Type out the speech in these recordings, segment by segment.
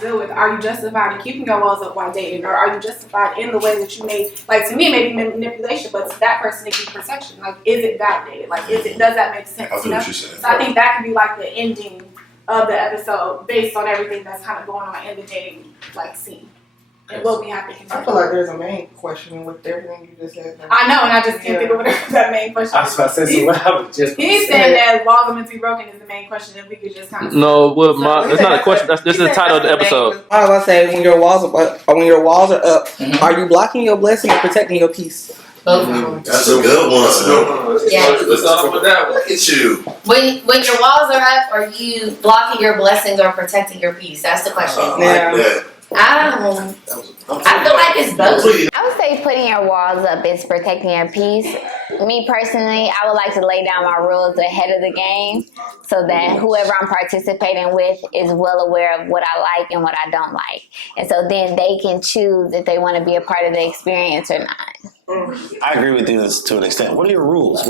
to deal with. Are you justified in keeping your walls up while dating, or are you justified in the way that you made? Like, to me, it may be manipulation, but to that person, it can be protection. Like, is it validated? Like, does that make sense? I feel what you're saying. So I think that could be like the ending of the episode based on everything that's kind of going on in the dating like scene. And what we have to consider. I feel like there's a main question with everything you just said. I know, and I just can't think of whatever that main question I was about to say he's saying that walls are meant to be broken is the main question, and we could just kind of... No, well, that's not a question. This is the title of the episode. I was about to say, when your walls are up, are you blocking your blessing or protecting your peace? That's a good one. Yeah. Let's start with that one. Look at you. When your walls are up, are you blocking your blessings or protecting your peace? That's the question. Yeah. I feel like it's both. I would say putting your walls up is protecting your peace. Me personally, I would like to lay down my rules ahead of the game so that whoever I'm participating with is well aware of what I like and what I don't like. And so then they can choose if they want to be a part of the experience or not. I agree with you to an extent. What are your rules?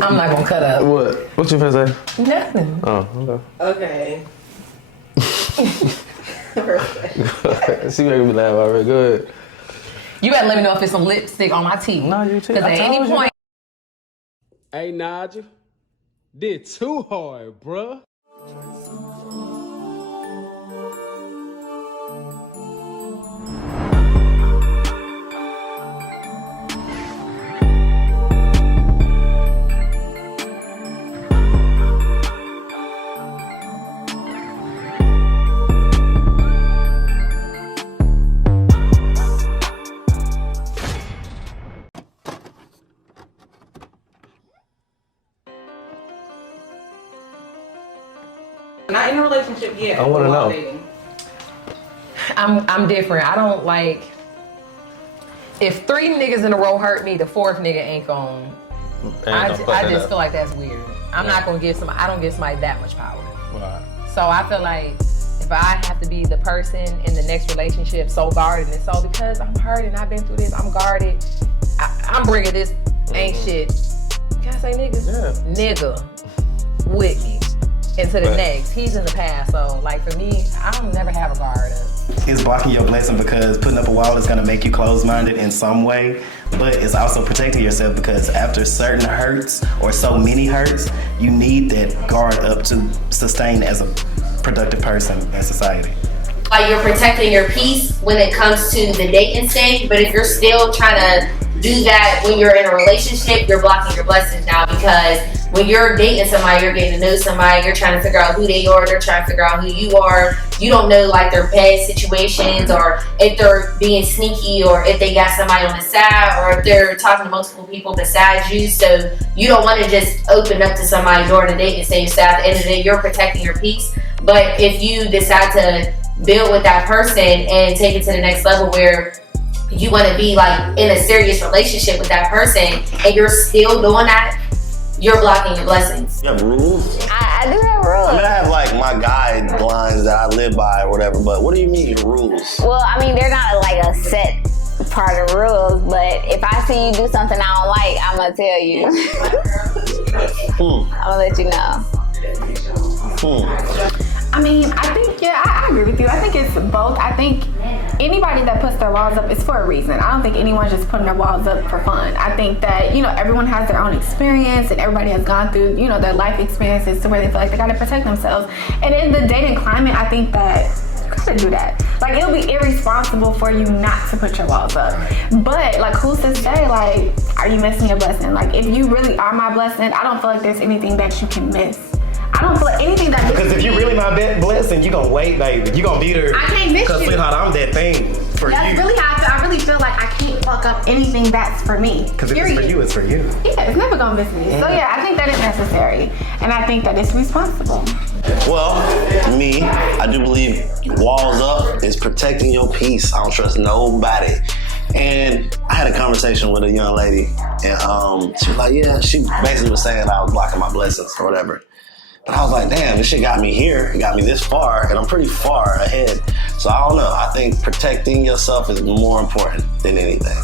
I'm not gonna cut up. What you finna say? Nothing. Oh, Okay. She making me laugh already. Go ahead. You better let me know if it's some lipstick on my teeth. No, you too. Because at any point. Hey, Nigel. Did too hard, bruh. Not in a relationship yet. I want to know. Dating. I'm different. I don't like... If 3 niggas in a row hurt me, the 4th nigga ain't gon'... I just feel like that's weird. I don't give somebody that much power. Right. So I feel like if I have to be the person in the next relationship so guarded and so because I'm hurt and I've been through this, I'm guarded, I'm bringing this ain't shit. Can I say niggas? Yeah. Nigga with me into the next. He's in the past, so like for me, I don't never have a guard up. It's blocking your blessing because putting up a wall is going to make you closed-minded in some way, but it's also protecting yourself because after certain hurts or so many hurts, you need that guard up to sustain as a productive person in society. Like you're protecting your peace when it comes to the dating stage, but if you're still trying to do that when you're in a relationship, you're blocking your blessings now because when you're dating somebody, you're getting to know somebody, you're trying to figure out who they are, they're trying to figure out who you are. You don't know like their past situations or if they're being sneaky or if they got somebody on the side or if they're talking to multiple people besides you. So you don't want to just open up to somebody during the dating stage. So at the end of the day, you're protecting your peace. But if you decide to build with that person and take it to the next level where you want to be like in a serious relationship with that person and you're still doing that, you're blocking your blessings. You have rules? I do have rules. I mean, I have like my guidelines that I live by or whatever, but what do you mean your rules? Well, I mean, they're not like a set part of rules, but if I see you do something I don't like, I'm gonna tell you. I'm gonna let you know. I mean, I think, I agree with you. I think it's both. I think anybody that puts their walls up is for a reason. I don't think anyone's just putting their walls up for fun. I think that, everyone has their own experience and everybody has gone through, their life experiences to where they feel like they gotta protect themselves. And in the dating climate, I think that you gotta do that. Like, it'll be irresponsible for you not to put your walls up. But, like, who's to say, like, are you missing your blessing? Like, if you really are my blessing, I don't feel like there's anything that you can miss. I don't feel like anything that... Because if you really my blessing, you gonna wait, baby. You gonna beat her. I can't miss you. Because, sweetheart, I'm that thing for you. That's really how I feel. I really feel like I can't fuck up anything that's for me. Because if it's for you, it's for you. Yeah, it's never gonna miss me. So yeah, I think that is necessary. And I think that it's responsible. Well, me, I do believe walls up is protecting your peace. I don't trust nobody. And I had a conversation with a young lady, and she was like, yeah, she basically was saying I was blocking my blessings or whatever. But I was like, damn, this shit got me here. It got me this far, and I'm pretty far ahead. So I don't know. I think protecting yourself is more important than anything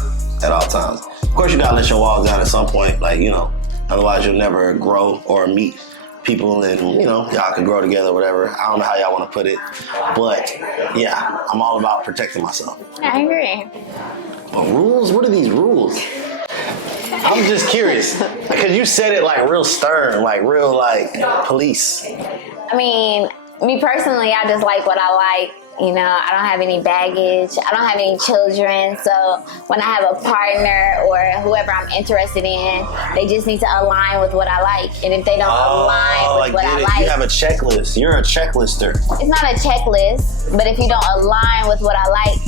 at all times. Of course, you gotta let your walls down at some point. Like, Otherwise, you'll never grow or meet people, and y'all can grow together, whatever. I don't know how y'all want to put it, but yeah, I'm all about protecting myself. I agree. But rules? What are these rules? I'm just curious because you said it like real stern, like real like police. I mean, me personally, I just like what I like. I don't have any baggage. I don't have any children. So when I have a partner or whoever I'm interested in, they just need to align with what I like. And if they don't align with what I like. You have a checklist. You're a checklister. It's not a checklist, but if you don't align with what I like,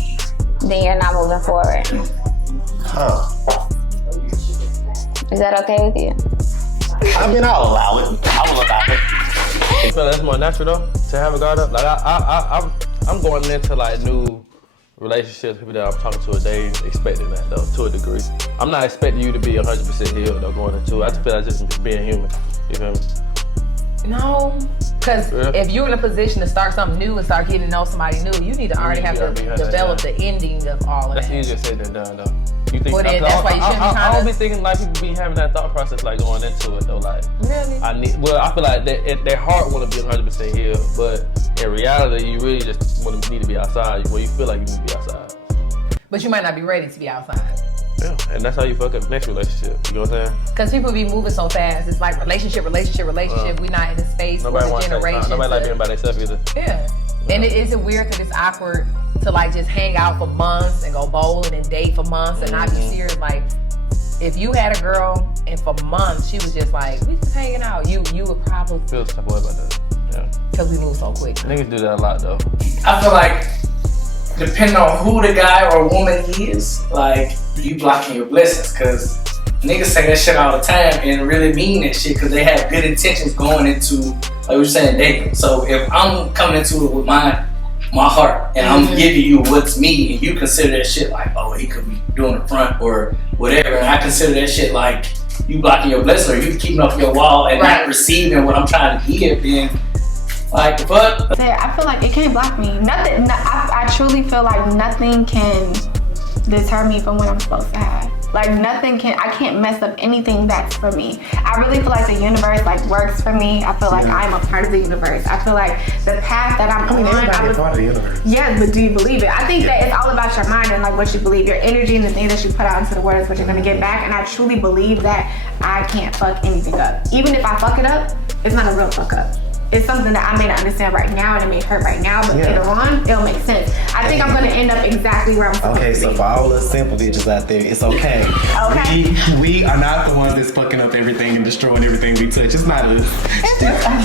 then you're not moving forward. Huh. Is that okay with you? I mean, I'll allow it. I will allow it. You feel that's more natural though to have a guard up. Like I'm going into like new relationships, people that I'm talking to a day, expecting that though to a degree. I'm not expecting you to be 100% healed though going into it. I just feel like just being human. You feel me? No, because if you're in a position to start something new and start getting to know somebody new, you need to already have to develop the ending of all of that. That's easier said than done though. You think that's why you shouldn't I don't be thinking like people be having that thought process like going into it though. Like really? I feel like their heart want to be 100% healed, but in reality, you really just need to be outside. Where you feel like you need to be outside. But you might not be ready to be outside. Yeah, and that's how you fuck up the next relationship. You know what I'm saying? Because people be moving so fast. It's like relationship. We not in the space for the generation. Nobody like being by themselves either. Yeah. And is it weird that it's awkward to like just hang out for months and go bowling and date for months and not be serious? Like, if you had a girl and for months she was just like, we just hanging out, you would probably feel some way about that. Yeah. Because we move so quick. Niggas do that a lot though. I feel like depending on who the guy or woman is, like you blocking your blessings because niggas say that shit all the time and really mean that shit because they have good intentions going into, like we were saying, dating. So if I'm coming into it with my heart and I'm giving you what's me and you consider that shit like, oh, he could be doing the front or whatever, and I consider that shit like you blocking your blessing or you keeping up your wall and not receiving what I'm trying to give, then like the fuck? I feel like it can't block me. Nothing. I truly feel like nothing can deter me from what I'm supposed to have. Like I can't mess up anything that's for me. I really feel like the universe like works for me. I feel like I'm a part of the universe. I feel like the path that I'm on. Everybody's part of the universe. Yes, but do you believe it? I think that it's all about your mind and like what you believe. Your energy and the things that you put out into the world is what you're gonna get back. And I truly believe that I can't fuck anything up. Even if I fuck it up, it's not a real fuck up. It's something that I may not understand right now and it may hurt right now, but later on, it'll make sense. I think I'm gonna end up exactly where I'm supposed to be. Okay, so for all the simple bitches out there, it's okay. Okay. We are not the ones that's fucking up everything and destroying everything we touch. It's not us.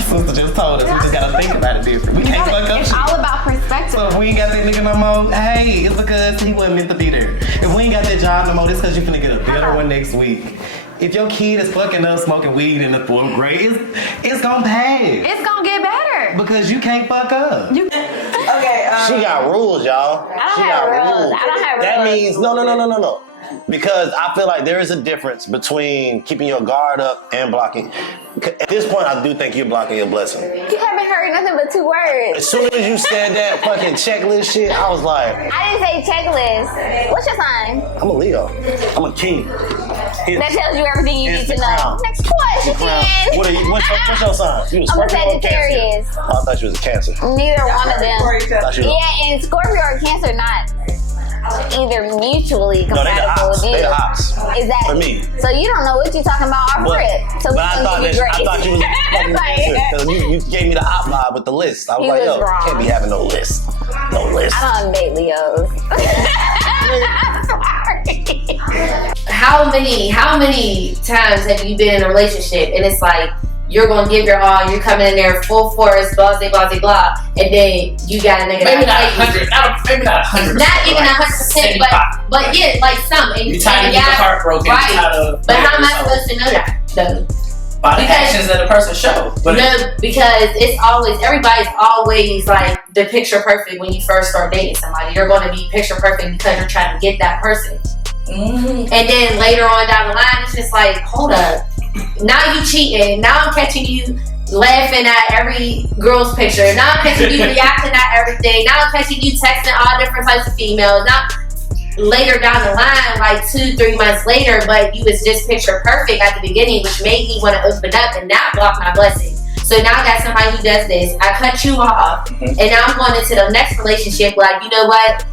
Sister just told us. We just gotta think about it different. We can't fuck up It's shit. all about perspective. So if we ain't got that nigga no more, hey, it's because he wasn't meant to be there. If we ain't got that job no more, it's because you're finna get a better one next week. If your kid is fucking up smoking weed in the 4th grade, it's gonna pass. It's gonna get better. Because you can't fuck up. She got rules, y'all. I don't have rules. That means no. Because I feel like there is a difference between keeping your guard up and blocking. At this point, I do think you're blocking your blessing. You haven't heard nothing but 2 words. As soon as you said that fucking checklist shit, I was like, I didn't say checklist. What's your sign? I'm a Leo. I'm a king. That tells you everything you need to know. Next question. What's your sign? You a I'm a Scorpio or Sagittarius. Cancer? Oh, I thought you was a Cancer. Neither one of them. Yeah, and Scorpio or Cancer not either mutually compatible with you. They the ops. Exactly. For me. So you don't know what you're talking about off rip. So but I thought you was because you gave me the op vibe with the list. I was like, yo, wrong. Can't be having no list. No list. I don't date Leos. How many times have you been in a relationship and it's like you're gonna give your all, you're coming in there full force, blah blah blah blah, and then you got a nigga maybe not 100, maybe not 100%, not even 100%, but yeah, like some. And you tired of getting heartbroken, right? But how am I supposed to know that though? By the actions that the person shows. Because everybody's always like the picture perfect when you first start dating somebody. You're going to be picture perfect because you're trying to get that person. And then later on down the line, it's just like, hold up. Now you cheating. Now I'm catching you laughing at every girl's picture. Now I'm catching you reacting at everything. Now I'm catching you texting all different types of females. Now later down the line, like 2-3 months later, but you was just picture perfect at the beginning, which made me want to open up and not block my blessings. So now I got somebody who does this. I cut you off, and now I'm going into the next relationship. Like, you know what?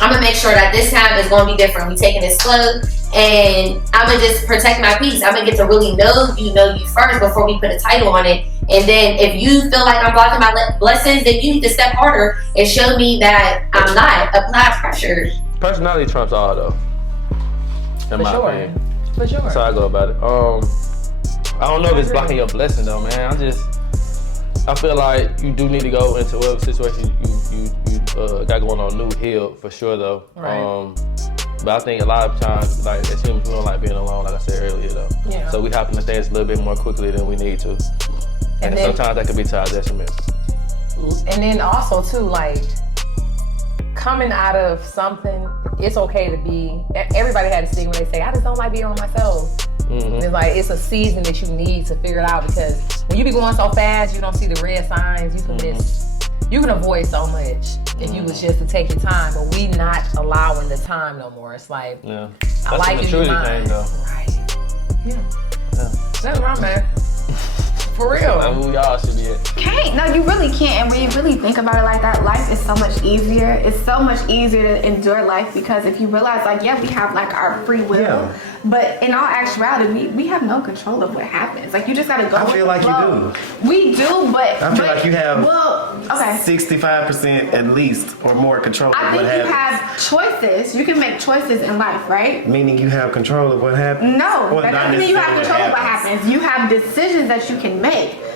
I'm gonna make sure that this time is gonna be different. We taking it slow, and I'm gonna just protect my peace. I'm gonna get to really know you first before we put a title on it. And then if you feel like I'm blocking my blessings, then you need to step harder and show me that I'm not. Apply pressure. Personality trumps all, though. In my opinion. For sure. That's how I go about it. I don't know if it's blocking your blessing though, man. I feel like you do need to go into whatever situation you got going on new hill for sure though. Right. But I think a lot of times, like as humans, we don't like being alone, like I said earlier though. Yeah. So we hop into things a little bit more quickly than we need to. And then, sometimes that could be to our detriment. And then also too, like coming out of something, it's okay to be. Everybody had a stigma. They say, I just don't like being on myself. Mm-hmm. It's like it's a season that you need to figure it out, because when you be going so fast, you don't see the red signs. You can miss. You can avoid so much if you was just to take your time, but we not allowing the time no more. It's like I like it in mine. Thing, though. Right. Yeah. Nothing wrong, man. For real. Like who y'all should be at. Can't. No, you really can't. And when you really think about it like that, life is so much easier. It's so much easier to endure life, because if you realize, like, yeah, we have like our free will, but in all actuality, we have no control of what happens. Like, you just gotta go. I feel like you do. We do, but I feel like you have 65% at least or more control of what happens. I think you have choices. You can make choices in life, right? Meaning you have control of what happens? No, or that doesn't mean you have control of what happens. You have decisions that you can make.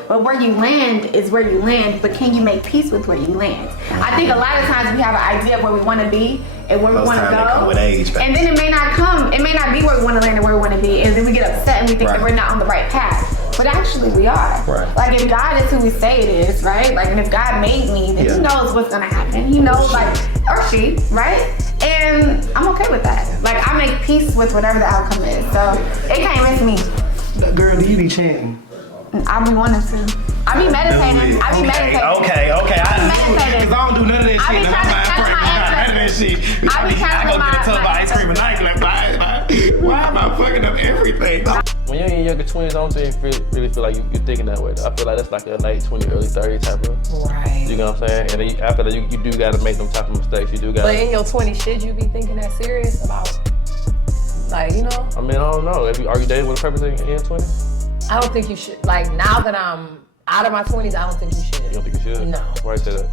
But where you land is where you land, but can you make peace with where you land? I think a lot of times we have an idea of where we want to be and where we want to go. With age, and then it may not come. It may not be where we want to land and where we want to be. And then we get upset and we think that we're not on the right path. But actually we are. Right. Like, if God is who we say it is, right? Like, and if God made me, then He knows what's going to happen. He knows, like, or she, right? And I'm okay with that. Like, I make peace with whatever the outcome is. So it can't miss me. Girl, do you be chanting? I be wanting to. I be meditating. I be meditating. Okay. I be meditating. Cause I don't do none of that shit. I be trying to catch my ancestors. I be counting my ice cream and ice cream. Why am I fucking up everything? When you're in your younger 20s, I don't think you really feel like you're thinking that way. I feel like that's like a late 20, early 30 type of. Right. You know what I'm saying? And then after that, you do got to make them type of mistakes. You do got. But in your 20s, should you be thinking that serious about, like, you know? I mean, I don't know. Are you dating with a purpose in your 20s? I don't think you should. Like, now that I'm out of my 20s, I don't think you should. You don't think you should? No. Why you say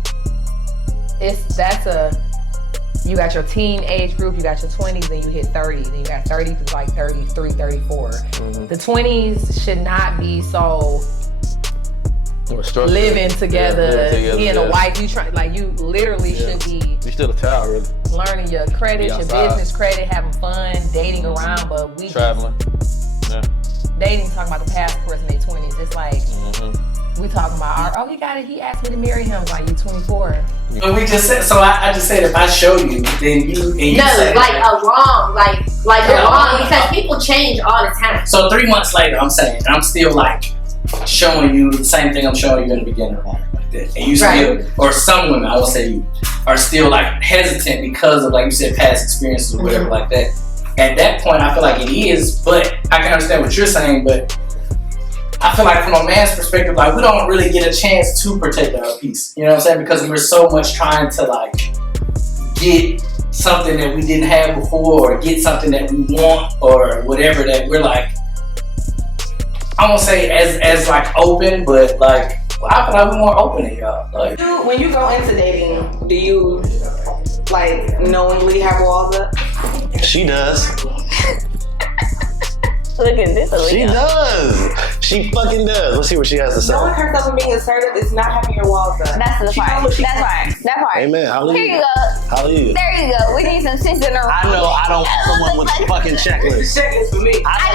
that? You got your teen age group, you got your 20s, then you hit 30, then you got 30 to like 33, 34. Mm-hmm. The 20s should not be so living together, being a wife. You literally should be. You're still a child, really. Learning your credit, your business credit, having fun, dating around, but we traveling. Dating, talking about the passports in their 20s. It's like we talking about he got it. He asked me to marry him. Like, you 24. But we just said. So I just said, if I show you, then you say, like along, because people change all the time. So 3 months later, I'm saying, I'm still like showing you the same thing I'm showing you in the beginning of life, like that, and you still, or some women, I will say, you are still like hesitant because of, like you said, past experiences or whatever like that. At that point, I feel like it is, but I can understand what you're saying, but I feel like from a man's perspective, like, we don't really get a chance to protect our peace. You know what I'm saying? Because we're so much trying to, like, get something that we didn't have before, or get something that we want, or whatever, that we're like, I won't say as like open, but like, I feel like we're more open than y'all. Like, when you go into dating, do you like knowingly have walls up? She does. Look at this. She does. She fucking does. Let's see what she has to say. Knowing herself and being assertive is not having your walls up. That's the part. That part. Amen. Hallelujah. Here you go. Hallelujah. There you go. We need some sense in the room. I know I don't want someone with a fucking checklist. Checklist for me. I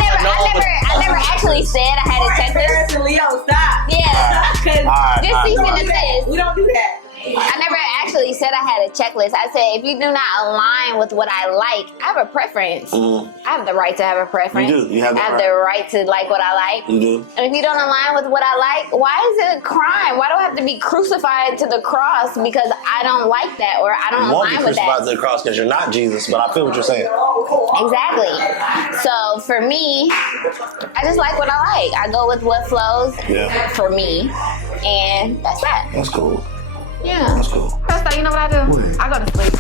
never actually said I had a checklist. Paris and Leo, stop. Yeah. Because this season it says we don't do that. I never actually said I had a checklist. I said, if you do not align with what I like, I have a preference. I have the right to have a preference. You do. You have the I have the right to like what I like. You do. And if you don't align with what I like, why is it a crime? Why do I have to be crucified to the cross because I don't like that or I don't You won't be align with crucified that? to the cross because you're not Jesus, but I feel what you're saying. Exactly. So for me, I just like what I like. I go with what flows for me, and that's that. That's cool. Yeah. That's cool. First, you know what I do? What? I go to sleep.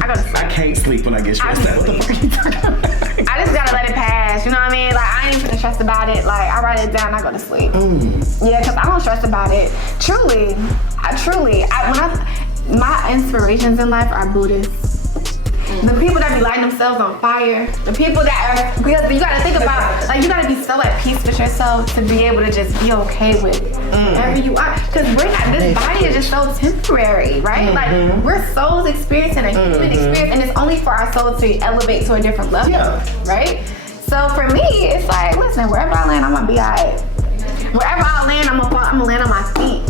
I can't sleep when I get stressed out. What the fuck are you talking about? I just gotta let it pass, you know what I mean? Like, I ain't even stressed about it. Like, I write it down, I go to sleep. Yeah, because I don't stress about it. Truly, my inspirations in life are Buddhists. The people that be lighting themselves on fire, the people that are, because you gotta think about, like, you gotta be so at peace with yourself to be able to just be okay with wherever you are. Because this body is just so temporary, right? Like, we're souls experiencing a human experience, and it's only for our soul to elevate to a different level, right? So for me, it's like, listen, wherever I land, I'm gonna be alright. Wherever I land, I'm gonna land on my feet.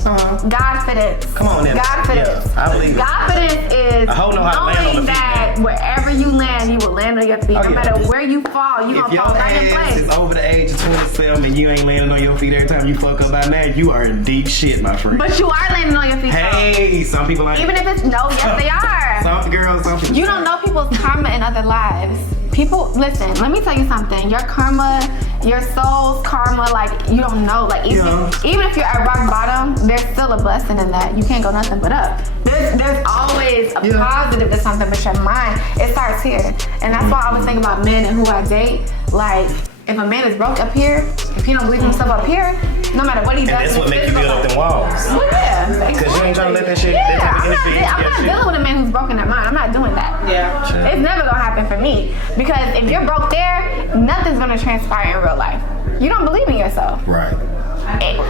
Godfidence. Come on, then. Godfidence. Yeah, I believe it. Godfidence is I hope know how to land on the knowing feet, that wherever you land, you will land on your feet. No matter where you fall, you gonna fall right in If your ass place. is over the age of 27 and you ain't landing on your feet every time you fuck up by now, you are in deep shit, my friend. But you are landing on your feet. Hey, some people ain't. Even if it's yes, they are. Some girls, some people. You don't know people's karma in other lives. People, listen, let me tell you something. Your karma, your soul's karma, like, you don't know. Like, even if you're at rock bottom, there's still a blessing in that. You can't go nothing but up. There's always a positive to something, but your mind, it starts here. And that's why I always think about men and who I date. Like, if a man is broke up here, if he don't believe himself up here, no matter what he does. And that's what makes you build up them walls. Well, yeah. Because you ain't trying to let that shit. I'm not dealing with a man who's broken at mine. I'm not doing that. Yeah. It's never gonna happen for me. Because if you're broke there, nothing's gonna transpire in real life. You don't believe in yourself. Right.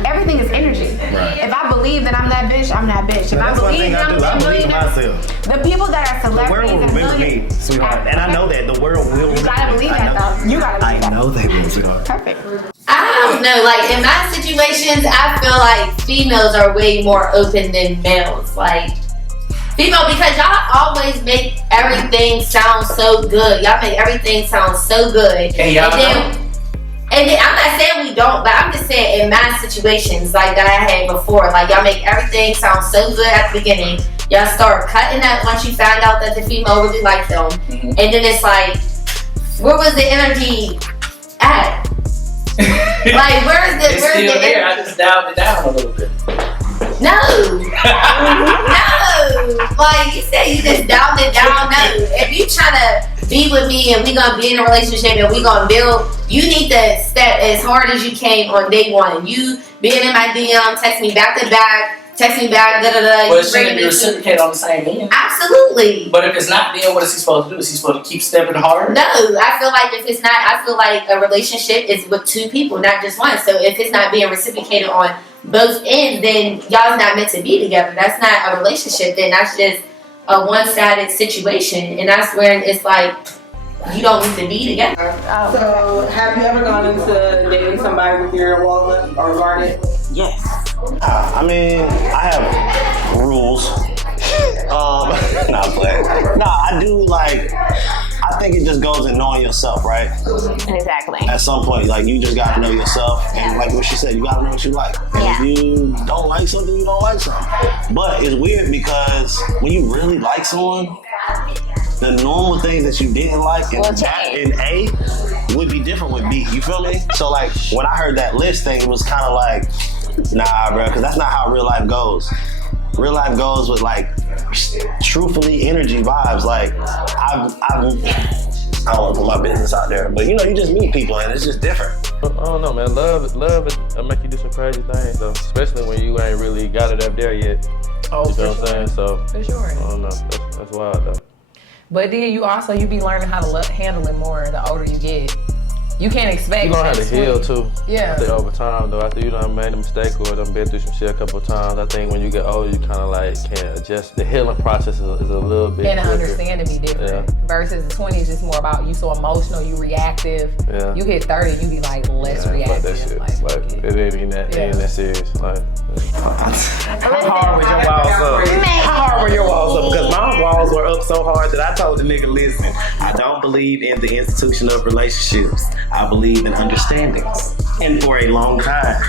Everything is energy. Right. If I believe that I'm that bitch, I'm that bitch. If I believe that I'm a millionaire, myself. the people that are The world celebrities will and remember me, millionaires, sweetheart. And I know that the world will. You gotta believe that though. You gotta believe that. I know they will, sweetheart. Perfect. I don't know, like in my situations, I feel like females are way more open than males. Like, female, because y'all always make everything sound so good. Y'all make everything sound so good. And then I'm not saying we don't, but I'm just saying in my situations like that I had before, like y'all make everything sound so good at the beginning. Y'all start cutting up once you find out that the female really liked them. And then it's like, where was the energy at? Like, where's the energy? I just dialed it down a little bit. No. Like you said, you just dialed it down. No. If you trying to be with me and we gonna be in a relationship and we gonna build, you need to step as hard as you can on day one. You being in my DM, text me back to back, But shouldn't be reciprocated on the same end? Absolutely. But if it's not, then what is he supposed to do? Is he supposed to keep stepping harder? No, I feel like if it's not, I feel like a relationship is with two people, not just one. So if it's not being reciprocated on both ends, then y'all's not meant to be together. That's not a relationship. Then that's just a one-sided situation, and that's where it's like you don't need to be together. So, have you ever gone into dating somebody with your walls up or guarded? Yes. I mean, I have rules. I do like. I think it just goes in knowing yourself, right? Exactly. At some point, like you just gotta know yourself, and like what she said, you gotta know what you like. And if you don't like something, you don't like something. But it's weird because when you really like someone, the normal things that you didn't like in A would be different with B. You feel me? So like when I heard that list thing, it was kind of like, nah, bro, because that's not how real life goes. Real life goes with like truthfully energy vibes. Like I don't want to put my business out there, but you know, you just meet people and it's just different. I don't know, man. Love will make you do some crazy things, though. Especially when you ain't really got it up there yet. Oh, you know what I'm saying? So for sure. I don't know. That's wild, though. But then you be learning how to handle it more the older you get. You can't expect. You learn how to heal too. Yeah. I think over time though, after you done made a mistake or done been through some shit a couple of times, I think when you get older, you kind of like can adjust. The healing process is a little bit and quicker. Understanding be different. Versus the 20s, just more about you so emotional, you reactive. Yeah. You hit 30, you be like less reactive. That shit. Like it ain't even that serious. Like. How hard was your walls up? How hard were your walls up so hard that I told the nigga, listen, I don't believe in the institution of relationships. I believe in understandings. And for a long time,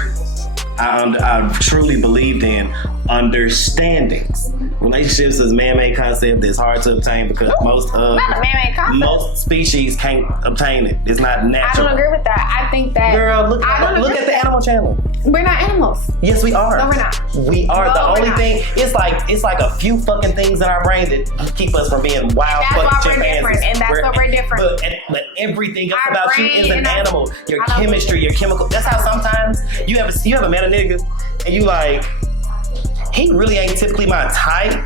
I truly believed in understandings. Relationships is a man-made concept that's hard to obtain because most species can't obtain it. It's not natural. I don't agree with that. I think that girl, look at the Animal Channel. We're not animals. Yes, we are. No, we're not. We are. No, The we're only not. thing, it's like a few fucking things in our brain that keep us from being wild That's fucking why we're chimpanzees. different, and that's why we're different. But everything else Our about you brain is an and our- animal. Your I know. chemistry, your chemical. That's how sometimes you ever met a nigga and you like, he really ain't typically my type.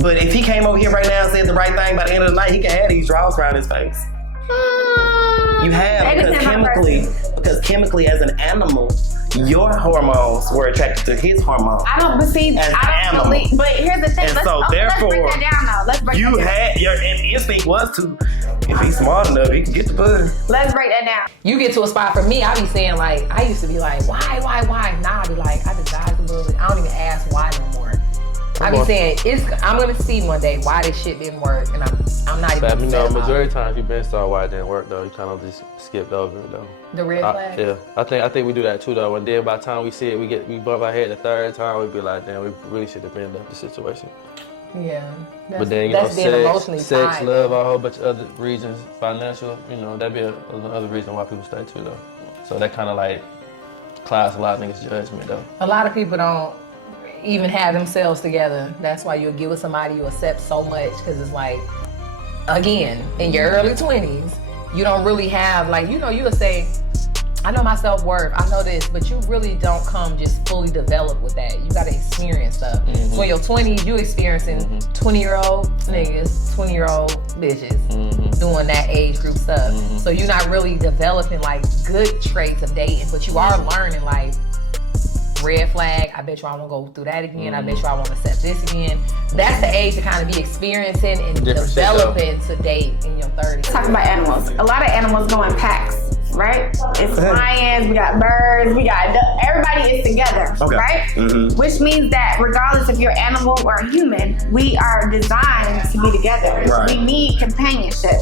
But if he came over here right now and said the right thing by the end of the night, he can have these draws around his face. You have, because chemically as an animal, your hormones were attracted to his hormones. I don't believe. But here's the thing. And Let's break that down now. Let's break that down. Your instinct was to, if he's smart enough, he can get the pussy. Let's break that down. You get to a spot, for me, I be saying like, I used to be like, why? Now I be like, I just dodged a little bit. I don't even ask why no more. I be saying, I'm gonna see one day why this shit didn't work, and I'm not even. You know, majority of times you've been saw why it didn't work though. You kind of just skipped over it though. The red flag. Yeah, I think we do that too though. And then by the time we see it, we bump our head the third time. We be like, damn, we really should have been left the situation. Yeah. But then you know, sex, love, a whole bunch of other reasons, financial. You know, that'd be another reason why people stay too though. So that kind of like clouds a lot of niggas' judgment though. A lot of people don't even have themselves together. That's why you'll get with somebody you accept so much, because it's like, again, in your early 20s, you don't really have, like, you know, you'll say, I know my self-worth, I know this, but you really don't come just fully developed with that. You gotta experience stuff. Mm-hmm. So in your 20s, you experiencing 20-year-old niggas, 20-year-old bitches doing that age group stuff. So you're not really developing like good traits of dating, but you are learning like, red flag, I bet you I won't go through that again. I bet you I won't accept this again. That's the age to kind of be experiencing and developing to date in your 30s. Let's talk about animals. A lot of animals go in packs, right? It's lions, we got birds, we got everybody is together, right? Which means that regardless if you're animal or human, we are designed to be together. Right. We need companionship.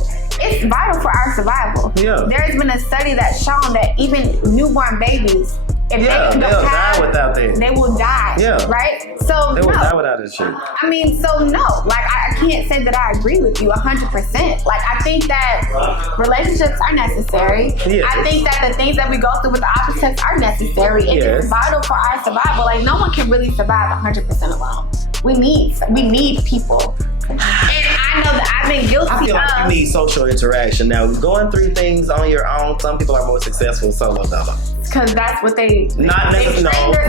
It's vital for our survival. Yeah. There's been a study that's shown that even newborn babies, if they'll die without that. They will die. Yeah. Right? So they will die without this shit. I mean, so no. Like, I can't say that I agree with you 100%. Like, I think that relationships are necessary. Yes. I think that the things that we go through with the opposites are necessary. And it's vital for our survival. Like, no one can really survive 100% alone. We need people. And I know that I've been guilty of. I feel like you need social interaction. Now, going through things on your own, some people are more successful solo though. Because that's what they not necessarily.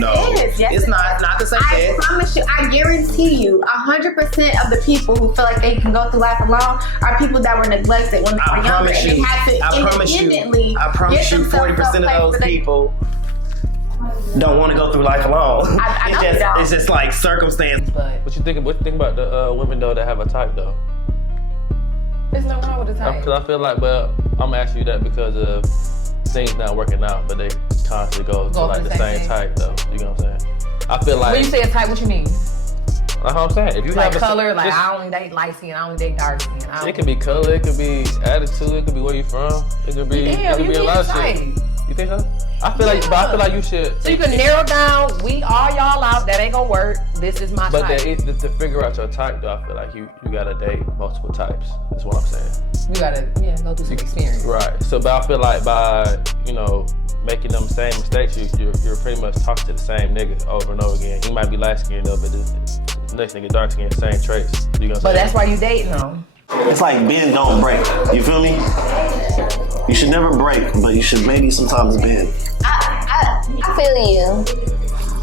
No. Yes, it's not to say that. I promise you, I guarantee you, 100% of the people who feel like they can go through life alone are people that were neglected when they were younger and they had to independently. I promise you, 40% of those people don't want to go through life alone. It's just like circumstance. What you think about the women though that have a type though? There's no wrong with the type. Because I feel like, but I'm asking you that because of things not working out, but they constantly go to like the same type though. You know what I'm saying? I feel like when you say a type, what you mean? That's what I'm saying. If you like have color, like I only date light skin, I only date dark skin. It could be color, it could be attitude, it could be where you from, it could be a lot of shit. You think so? I feel like you should. So you can narrow down. We all y'all out. That ain't gonna work. This is my type. But to figure out your type, though, I feel like you gotta date multiple types. That's what I'm saying. You gotta go through some experience. Right. So, but I feel like by making them same mistakes, you're pretty much talking to the same nigga over and over again. He might be light skinned though, but the next nigga dark skinned, same traits. You know what I'm saying? That's why you dating them. It's like bend, don't break. You feel me? You should never break, but you should maybe sometimes bend. I feel you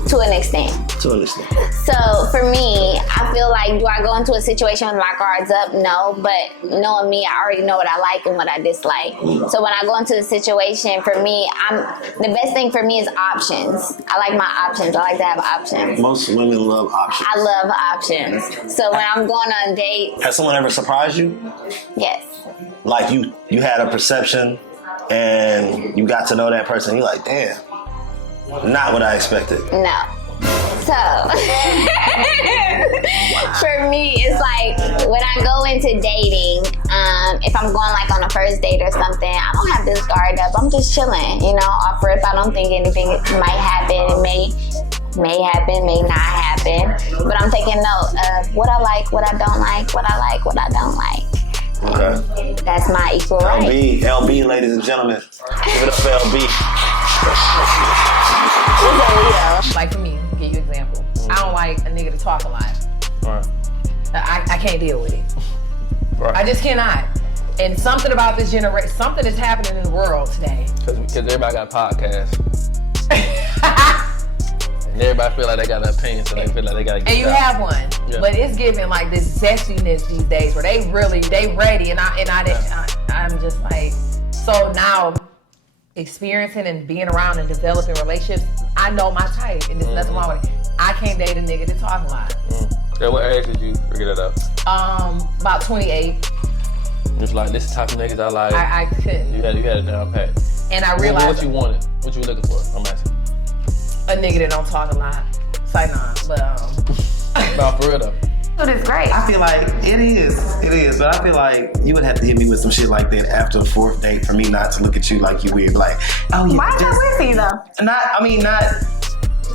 to an extent. To an extent. So for me, I feel like, do I go into a situation with my guards up? No, but knowing me, I already know what I like and what I dislike. So when I go into the situation, for me, the best thing for me is options. I like my options. I like to have options. Most women love options. I love options. So when I'm going on dates. Has someone ever surprised you? Yes. Like you had a perception and you got to know that person. You're like, damn, not what I expected. No. So, for me, it's like when I go into dating, if I'm going like on a first date or something, I don't have this guard up. I'm just chilling, you know, off rip. I don't think anything might happen. It may happen, may not happen. But I'm taking note of what I like, what I don't like, what I like, what I don't like. Okay. That's my equal right. LB, ladies and gentlemen. Give it up for LB. Like for me, give you an example. I don't like a nigga to talk a lot. Right. I can't deal with it. Right. I just cannot. And something about this generation, something is happening in the world today. Because everybody got podcasts. And everybody feel like they got an opinion, so they feel like they got to get And you out. have one. Yeah. But it's giving like this zestiness these days where they ready and I'm just like, so now experiencing and being around and developing relationships, I know my type and there's nothing wrong with it. I can't date a nigga that talk a lot. At what age did you figure that out? About 28. It's like, this is the type of niggas I like. I couldn't. You had it down pat. And I realized what you wanted, what you were looking for. I'm asking. A nigga that don't talk a lot. Say nah, but No, for real though. It is great. I feel like it is, but I feel like you would have to hit me with some shit like that after the fourth date for me not to look at you like you weird. Like, oh yeah. Why is that weird for you though?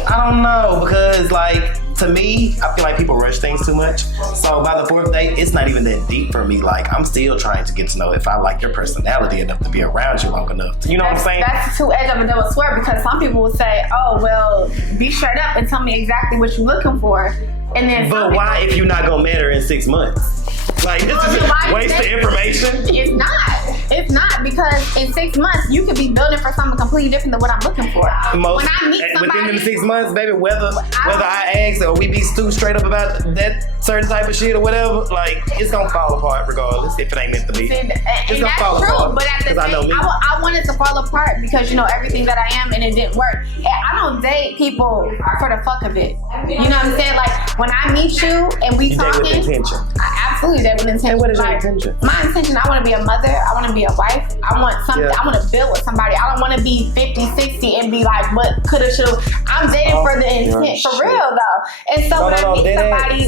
I don't know, because like, to me, I feel like people rush things too much. So by the fourth date, it's not even that deep for me. Like, I'm still trying to get to know if I like your personality enough to be around you long enough. You know what I'm saying? That's the two edge of a double sword, because some people will say, oh, well, be straight up and tell me exactly what you're looking for. And then but why if you're not gonna matter in 6 months? Like, this is a waste of information. It's not, because in 6 months you could be building for something completely different than what I'm looking for. When I meet somebody, within them 6 months, baby, whether I ask or we be straight up about that certain type of shit or whatever, like, it's gonna fall apart regardless if it ain't meant to be. And it's gonna that's fall true, apart. but at the same, I wanted to fall apart because, you know, everything that I am, and it didn't work. And I don't date people for the fuck of it. You know what I'm saying? Like, when I meet you and we talking, date with intention. I absolutely date with intention. And what is your intention? My intention, I want to be a mother. I want to be a wife. I want something. I want to build with somebody. I don't want to be 50, 60 and be like, what coulda, shoulda. I'm dating for the intent, for real though. And so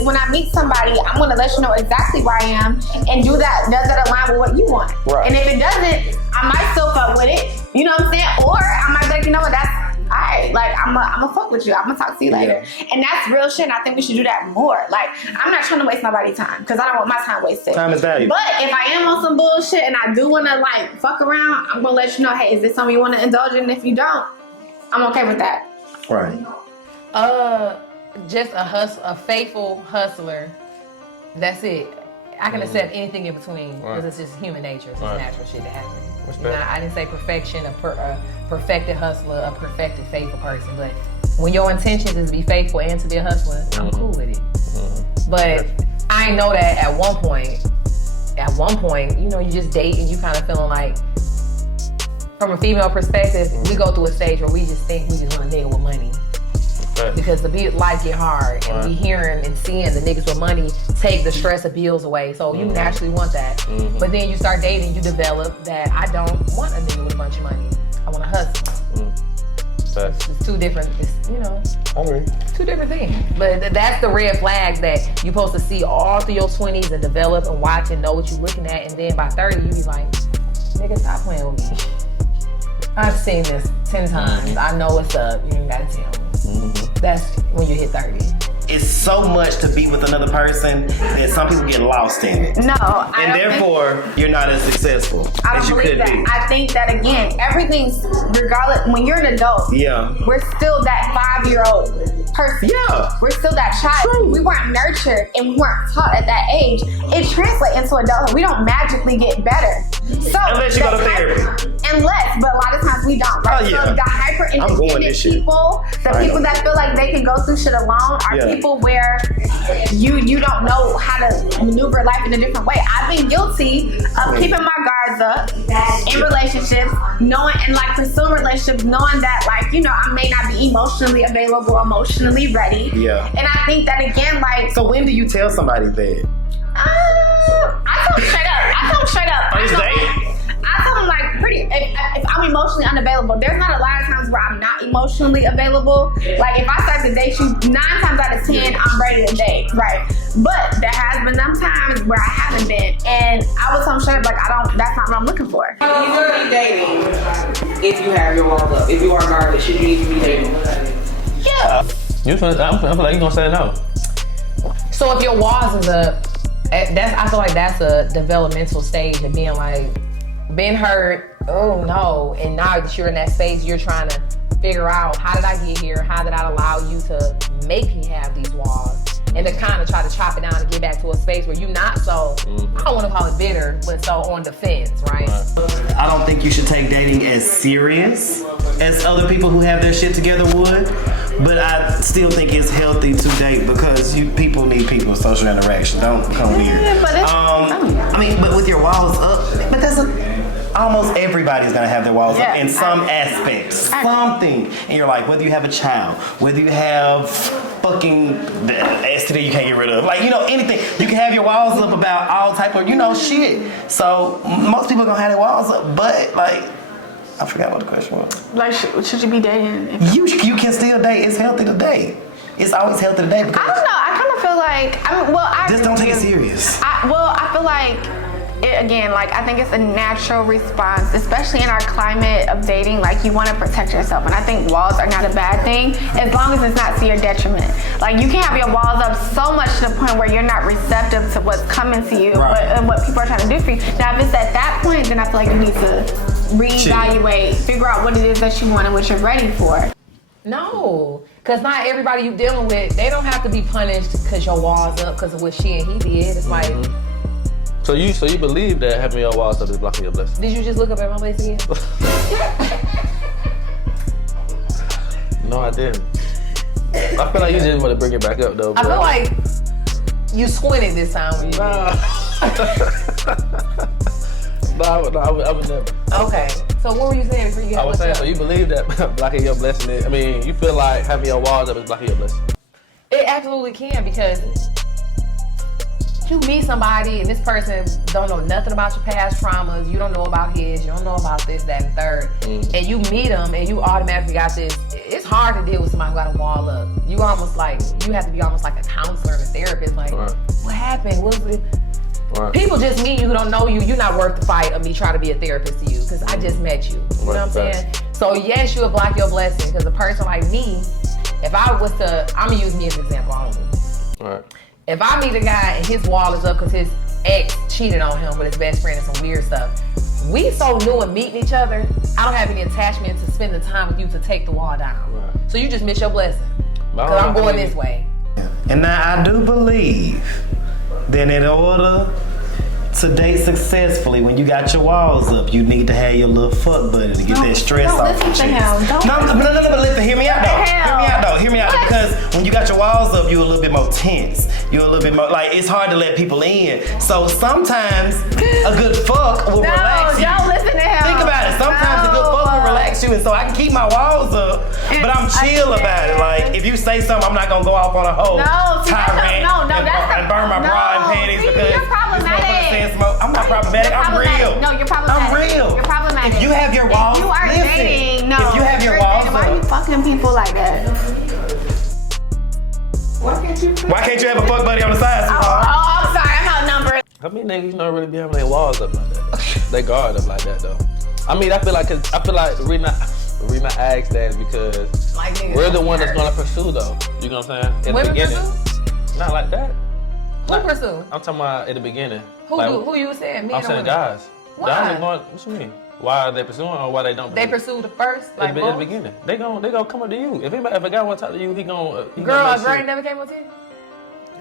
when I meet somebody, I'm gonna let you know exactly where I am and do that. Does that align with what you want? Right. And if it doesn't, I might still fuck with it. You know what I'm saying? Or I might be like, you know what, that's alright, like I'm gonna fuck with you. I'm gonna talk to you later. And that's real shit, and I think we should do that more. Like, I'm not trying to waste nobody's time, because I don't want my time wasted. Time is valuable. But if I am on some bullshit and I do wanna like fuck around, I'm gonna let you know, hey, is this something you wanna indulge in? If you don't, I'm okay with that. Right. Just a faithful hustler. That's it. I can accept anything in between, because it's just human nature. It's just natural shit to happen. You know, I didn't say perfection, a perfected hustler, a perfected faithful person, but when your intentions is to be faithful and to be a hustler, I'm cool with it. But I know that at one point, you know, you just date and you kind of feeling like, from a female perspective, we go through a stage where we just think we just want a nigga with money. Because life get hard, and we hearing and seeing the niggas with money take the stress of bills away. So you naturally want that. But then you start dating, you develop that I don't want a nigga with a bunch of money. I want to hustle. It's two different, you know, two different things. But that's the red flags that you're supposed to see all through your 20s and develop and watch and know what you're looking at. And then by 30, you be like, nigga, stop playing with me. I've seen this 10 times. I know what's up. You ain't gotta tell me. That's when you hit 30. It's so much to be with another person that some people get lost in it. No, and therefore you're not as successful as you could be. I think that again, everything's regardless. When you're an adult, we're still that 5-year-old person. Yeah, we're still that child. True. We weren't nurtured and we weren't taught at that age. It translates into adulthood. We don't magically get better. So unless you go to therapy. But a lot of times we don't. Right? So the hyper independent people, people that feel like they can go through shit alone, are people where you don't know how to maneuver life in a different way. I've been guilty of keeping my guards up in relationships, knowing and like pursuing relationships, knowing that like, you know, I may not be emotionally available, emotionally ready. Yeah. And I think that again, like. So when do you tell somebody that? I tell them straight up. I tell them like, if I'm emotionally unavailable, there's not a lot of times where I'm not emotionally available. Like if I start to date you, 9 times out of 10, I'm ready to date, right? But there has been some times where I haven't been, and I was straight like that's not what I'm looking for. You should be dating if you have your walls up. If you are guarded, should you even be dating? Yeah. I feel like you're gonna say no. So if your walls is up, I feel like that's a developmental stage of being like, been hurt, oh no, and now that you're in that space, you're trying to figure out, how did I get here? How did I allow you to make me have these walls? And to kind of try to chop it down and get back to a space where you're not so, I don't want to call it bitter, but so on the fence, right? I don't think you should take dating as serious as other people who have their shit together would. But I still think it's healthy to date because people need people, social interaction. Don't become weird. But with your walls up, but almost everybody's gonna have their walls up in some aspect, something. And you're like, whether you have a child, whether you have fucking the STD you can't get rid of, like, anything. You can have your walls up about all type of, shit. So most people are gonna have their walls up, but like, I forgot what the question was. Like, should you be dating? You can still date. It's healthy to date. It's always healthy to date. I don't know. I kind of feel like, just don't take it serious. I feel like, I think it's a natural response, especially in our climate of dating. Like, you want to protect yourself, and I think walls are not a bad thing as long as it's not to your detriment. Like, you can have your walls up so much to the point where you're not receptive to what's coming to you, and what people are trying to do for you. Now, if it's at that point, then I feel like you need to reevaluate, figure out what it is that you want and what you're ready for. No, because not everybody you dealing with, they don't have to be punished because your wall's up because of what she and he did. It's like. So you believe that having your walls up is blocking your blessing? Did you just look up at my place again? No, I didn't. I feel like you just want to bring it back up though. Bro. I feel like you squinted this time when you No, I would never. Okay. So what were you saying before you I was saying, so you believe that blocking your blessing is, you feel like having your walls up is blocking your blessing? It absolutely can, because you meet somebody and this person don't know nothing about your past traumas, you don't know about his, you don't know about this, that, and third, and you meet them and you automatically got this. It's hard to deal with somebody who got a wall up. You have to be almost like a counselor and a therapist, like, what happened? What's it? People just meet you who don't know you. You're not worth the fight of me trying to be a therapist to you, because I just met you. You know what I'm saying? So yes, you would block your blessing, because a person like me, if I was to, I'm gonna use me as an example only. If I meet a guy and his wall is up because his ex cheated on him with his best friend and some weird stuff, we so new and meeting each other, I don't have any attachment to spend the time with you to take the wall down. So you just miss your blessing, because I'm going this way. And now I do believe that in order to date successfully, when you got your walls up, you need to have your little fuck buddy to get that stress off your chest. No, but listen, hear me out though. Hear me out, because when you got your walls up, you're a little bit more tense. You're a little bit more, like, it's hard to let people in. So sometimes a good fuck will relax you. Don't listen to him. Think about it. Sometimes a good fuck will relax you, and so I can keep my walls up, but I'm chill about it. Like, if you say something, I'm not gonna go off on a whole tirade and burn my bra and panties because you're problematic. I'm not problematic. I'm real. No, you're problematic. I'm real. You're problematic. If you have your walls, if you are dating, if you have your walls, why are you fucking people like that? Why can't you have a fuck buddy on the side? I'm sorry, I'm outnumbered. How many niggas don't really be having their walls up like that? They guard up like that though. I feel like the reason I asked that is because we're the one that's gonna pursue though. You know what I'm saying? In the beginning. Pursue? Not like that. Who pursue? I'm talking about at the beginning. Who you saying? Me I'm saying guys. Why? Guys are going, what you mean? Why are they pursuing or why they don't pursue? They pursue the first? At the beginning. They gonna come up to you. If a guy wanna talk to you, he gonna Girl, a girl never came up to you?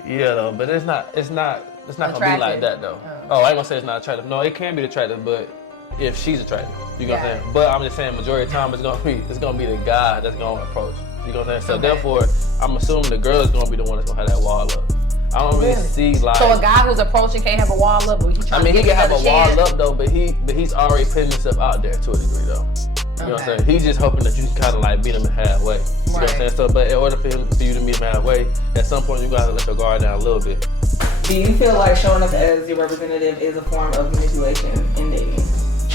Yeah though, but it's not gonna be like that though. Oh, I ain't gonna say it's not attractive. No, it can be attractive, but if she's attractive, you know what I'm saying? But I'm just saying majority of the time it's gonna be the guy that's gonna approach. You know what I'm saying? So therefore, I'm assuming the girl is gonna be the one that's gonna have that wall up. I don't really see like. So a guy who's approaching can't have a wall up, but he trying to get he can have a chance. wall up though, but he's already putting himself out there to a degree though. You know what I'm saying? He's just hoping that you can kind of like meet him halfway. You know what I'm saying? So, but in order for you to meet him halfway, at some point you gotta let your guard down a little bit. Do you feel like showing up as your representative is a form of manipulation in dating?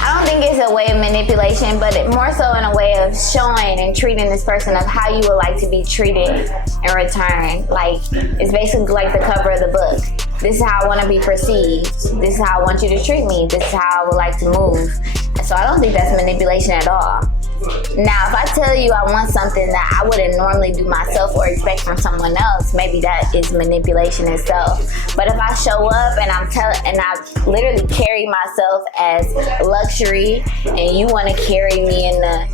I I don't think it's a way of manipulation, but more so in a way of showing and treating this person of how you would like to be treated in return. Like, it's basically like the cover of the book. This is how I want to be perceived. This is how I want you to treat me. This is how I would like to move. So I don't think that's manipulation at all. Now, if I tell you I want something that I wouldn't normally do myself or expect from someone else, maybe that is manipulation itself. But if I show up and I literally carry myself as luxury, and you want to carry me in a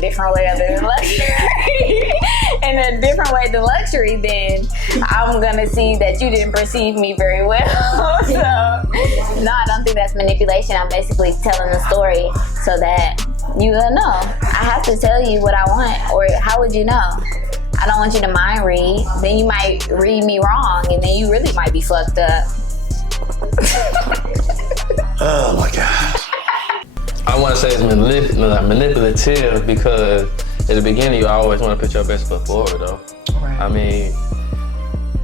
different way of the luxury, in a different way than luxury, then I'm gonna see that you didn't perceive me very well. So, no, I don't think that's manipulation. I'm basically telling the story so that you will know. I have to tell you what I want, or how would you know? I don't want you to mind read. Then you might read me wrong, and then you really might be fucked up. Oh my God. I want to say it's manipulative because at the beginning you always want to put your best foot forward, though. Right. I mean,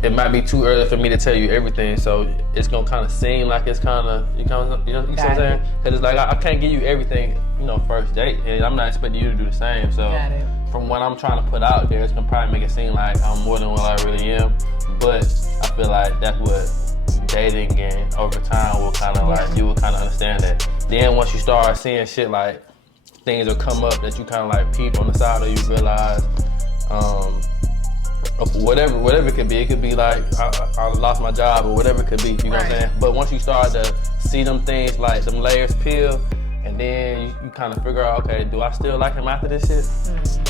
it might be too early for me to tell you everything, so it's gonna kind of seem like it's kind of, you know what I'm saying? Because it's like I can't give you everything, first date, and I'm not expecting you to do the same. So from what I'm trying to put out there, it's gonna probably make it seem like I'm more than what I really am. But I feel like that's what dating and over time will kind of like, you will kind of understand that. Then once you start seeing shit like things will come up that you kind of like peep on the side, or you realize. Whatever it could be like I lost my job or whatever it could be, you know what I'm saying? But once you start to see them things, like them layers peel, and then you kind of figure out, okay, do I still like him after this shit?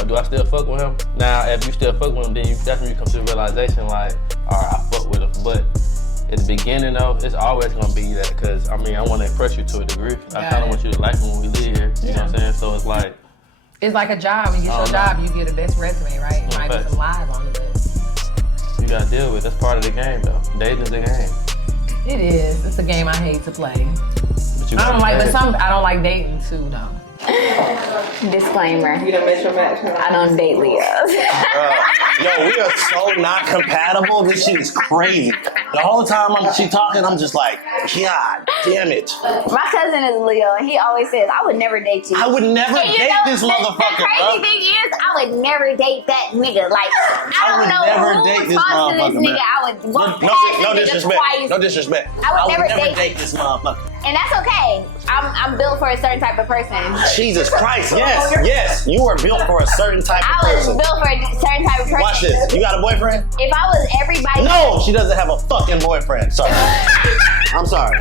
Or do I still fuck with him? Now, if you still fuck with him, then that's when you come to the realization like, all right, I fuck with him. But at the beginning though, it's always gonna be that, because I mean, I want to impress you to a degree. I kind of want you to like me when we leave here, you know what I'm saying? So it's like a job. When you get your job, you get the best resume, right? It might be some lies on it, but you gotta deal with it. That's part of the game, though. Dating is the game. It is. It's a game I hate to play. I don't like dating too, though. Disclaimer. I don't date Leos. Yo, we are so not compatible. This shit is crazy. The whole time she talking, I'm just like, God damn it. My cousin is Leo, and he always says, I would never date you. I would never date this motherfucker, The crazy thing is, I would never date that nigga. Like, I don't know who would talk to this nigga. I would walk past this nigga twice. No disrespect. I would never date this motherfucker. And that's okay. I'm built for a certain type of person. Jesus Christ, yes. You are built for a certain type of person. I was built for a certain type of person. Watch this. You got a boyfriend? If I was everybody... No, she doesn't have a fucking boyfriend. Sorry. I'm sorry.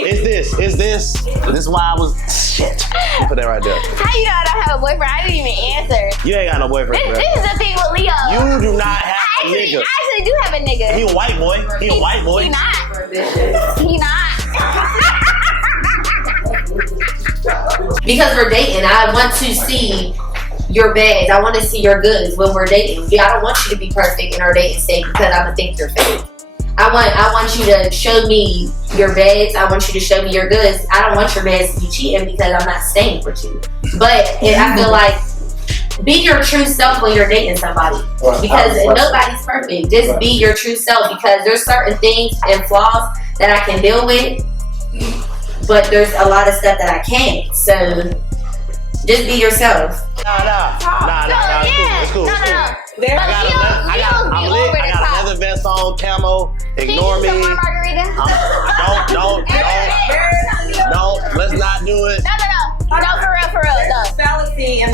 Is this? This is why I was... Shit. Put that right there. How you know I don't have a boyfriend? I didn't even answer. You ain't got no boyfriend, This is the thing with Leo. You do not have a nigga. I actually do have a nigga. He a white boy. He a white boy. He not. Because we're dating, I want to see your bags. I want to see your goods when we're dating. I don't want you to be perfect in our dating stage because I'm gonna think you're fake. I want you to show me your bags. I want you to show me your goods. I don't want your bags to be cheating because I'm not staying with you. But I feel like be your true self when you're dating somebody, because nobody's perfect. Just be your true self, because there's certain things and flaws that I can deal with, but there's a lot of stuff that I can't. So just be yourself. Nah. It's cool. I'm lit. I got a leather vest on, camo. Ignore me. Don't. Let's not do it. No, for real. Fallacy and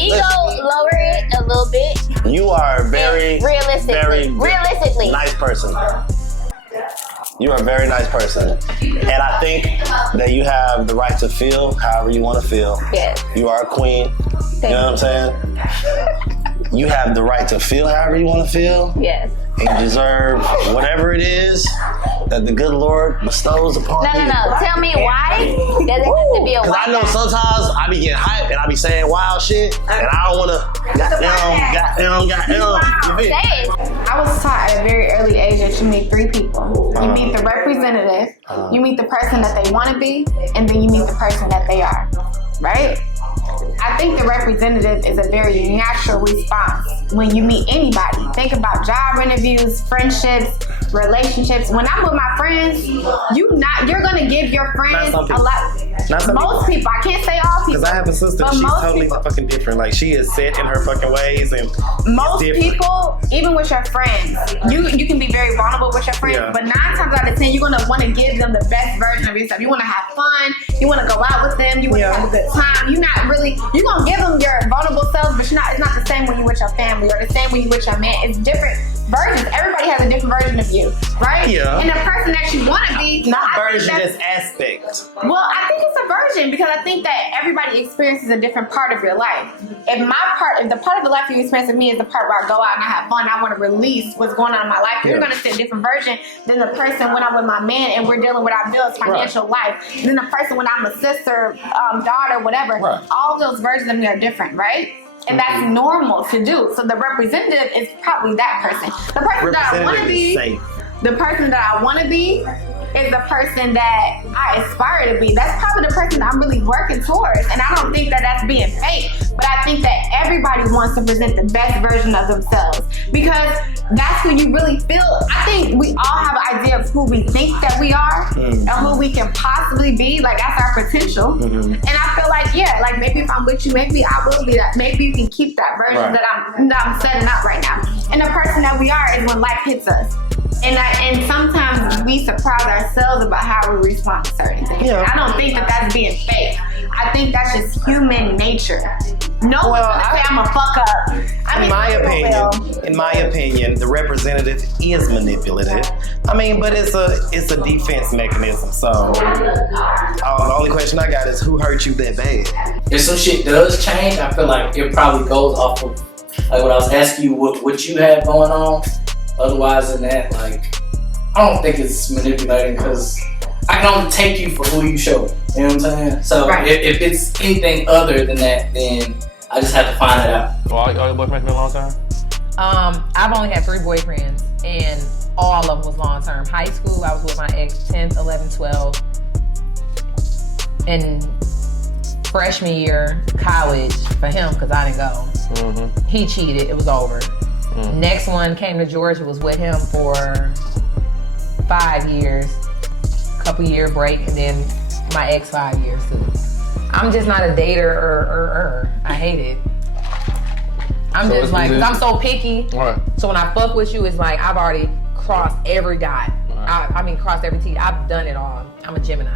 ego, lower it a little bit. You are very realistically nice person. You are a very nice person. And I think that you have the right to feel however you want to feel. Yes. You are a queen. You know what I'm saying? You have the right to feel however you want to feel. Yes. And you deserve whatever it is that the good Lord bestows upon you. No. Tell me why does it have to be a Because white I know sometimes I be getting hyped and I be saying wild shit, and I don't want to goddamn. I was taught at a very early age that you meet three people. You meet the representative, you meet the person that they want to be, and then you meet the person that they are, right? I think the representative is a very natural response when you meet anybody. Think about job interviews, friendships, relationships. When I'm with my friends, you're gonna give your friends a lot. Most people, I can't say all people. Because I have a sister, she's totally fucking different. Like, she is set in her fucking ways, and most people, even with your friends, you can be very vulnerable with your friends, but 9 times out of 10, you're gonna want to give them the best version of yourself. You want to have fun. You want to go out with them. You want to have a good time. You're gonna give them your vulnerable selves, but it's not the same when you with your family or the same when you with your man. It's different versions. Everybody has a different version of you, right? Yeah. And the person that you want to be, not version, just aspect. Well, I think it's a version because I think that everybody experiences a different part of your life. If the part of the life you experience with me is the part where I go out and I have fun, I want to release what's going on in my life. You're going to see a different version than the person when I'm with my man and we're dealing with our bills, financial life. Than the person when I'm a sister, daughter, whatever. Right. All those versions of me are different, right? And that's normal to do. So the representative is probably that person. The person that I want to be, the person that I want to be is the person that I aspire to be. That's probably the person I'm really working towards. And I don't think that that's being fake, but I think that everybody wants to present the best version of themselves because that's who you really feel. I think we all have an idea of who we think that we are and who we can possibly be. Like, that's our potential. And I feel like, like maybe if I'm with you, maybe I will be that. Maybe you can keep that version that I'm setting up right now. And the person that we are is when life hits us. And sometimes we surprise ourselves about how we respond to certain things. I don't think that that's being fake. I think that's just human nature. No one's gonna say I'm a fuck up. In my opinion, the representative is manipulative. I mean, but it's a defense mechanism. So the only question I got is who hurt you that bad? If some shit does change, I feel like it probably goes off of like what I was asking you, what you have going on. Otherwise than that, like, I don't think it's manipulating because I can only take you for who you show. You know what I'm saying? So if it's anything other than that, then I just have to find it out. All your boyfriends been long time? I've only had 3 boyfriends, and all of them was long term. High school, I was with my ex 10th, 11th, 12th. And freshman year, college, for him, because I didn't go. He cheated. It was over. Next one came to Georgia, was with him for 5 years, couple year break, and then my ex 5 years too. I'm just not a dater I hate it. I'm so just like, cause I'm so picky. So when I fuck with you, it's like I've already crossed every dot. I mean, crossed every T. I've done it all. I'm a Gemini.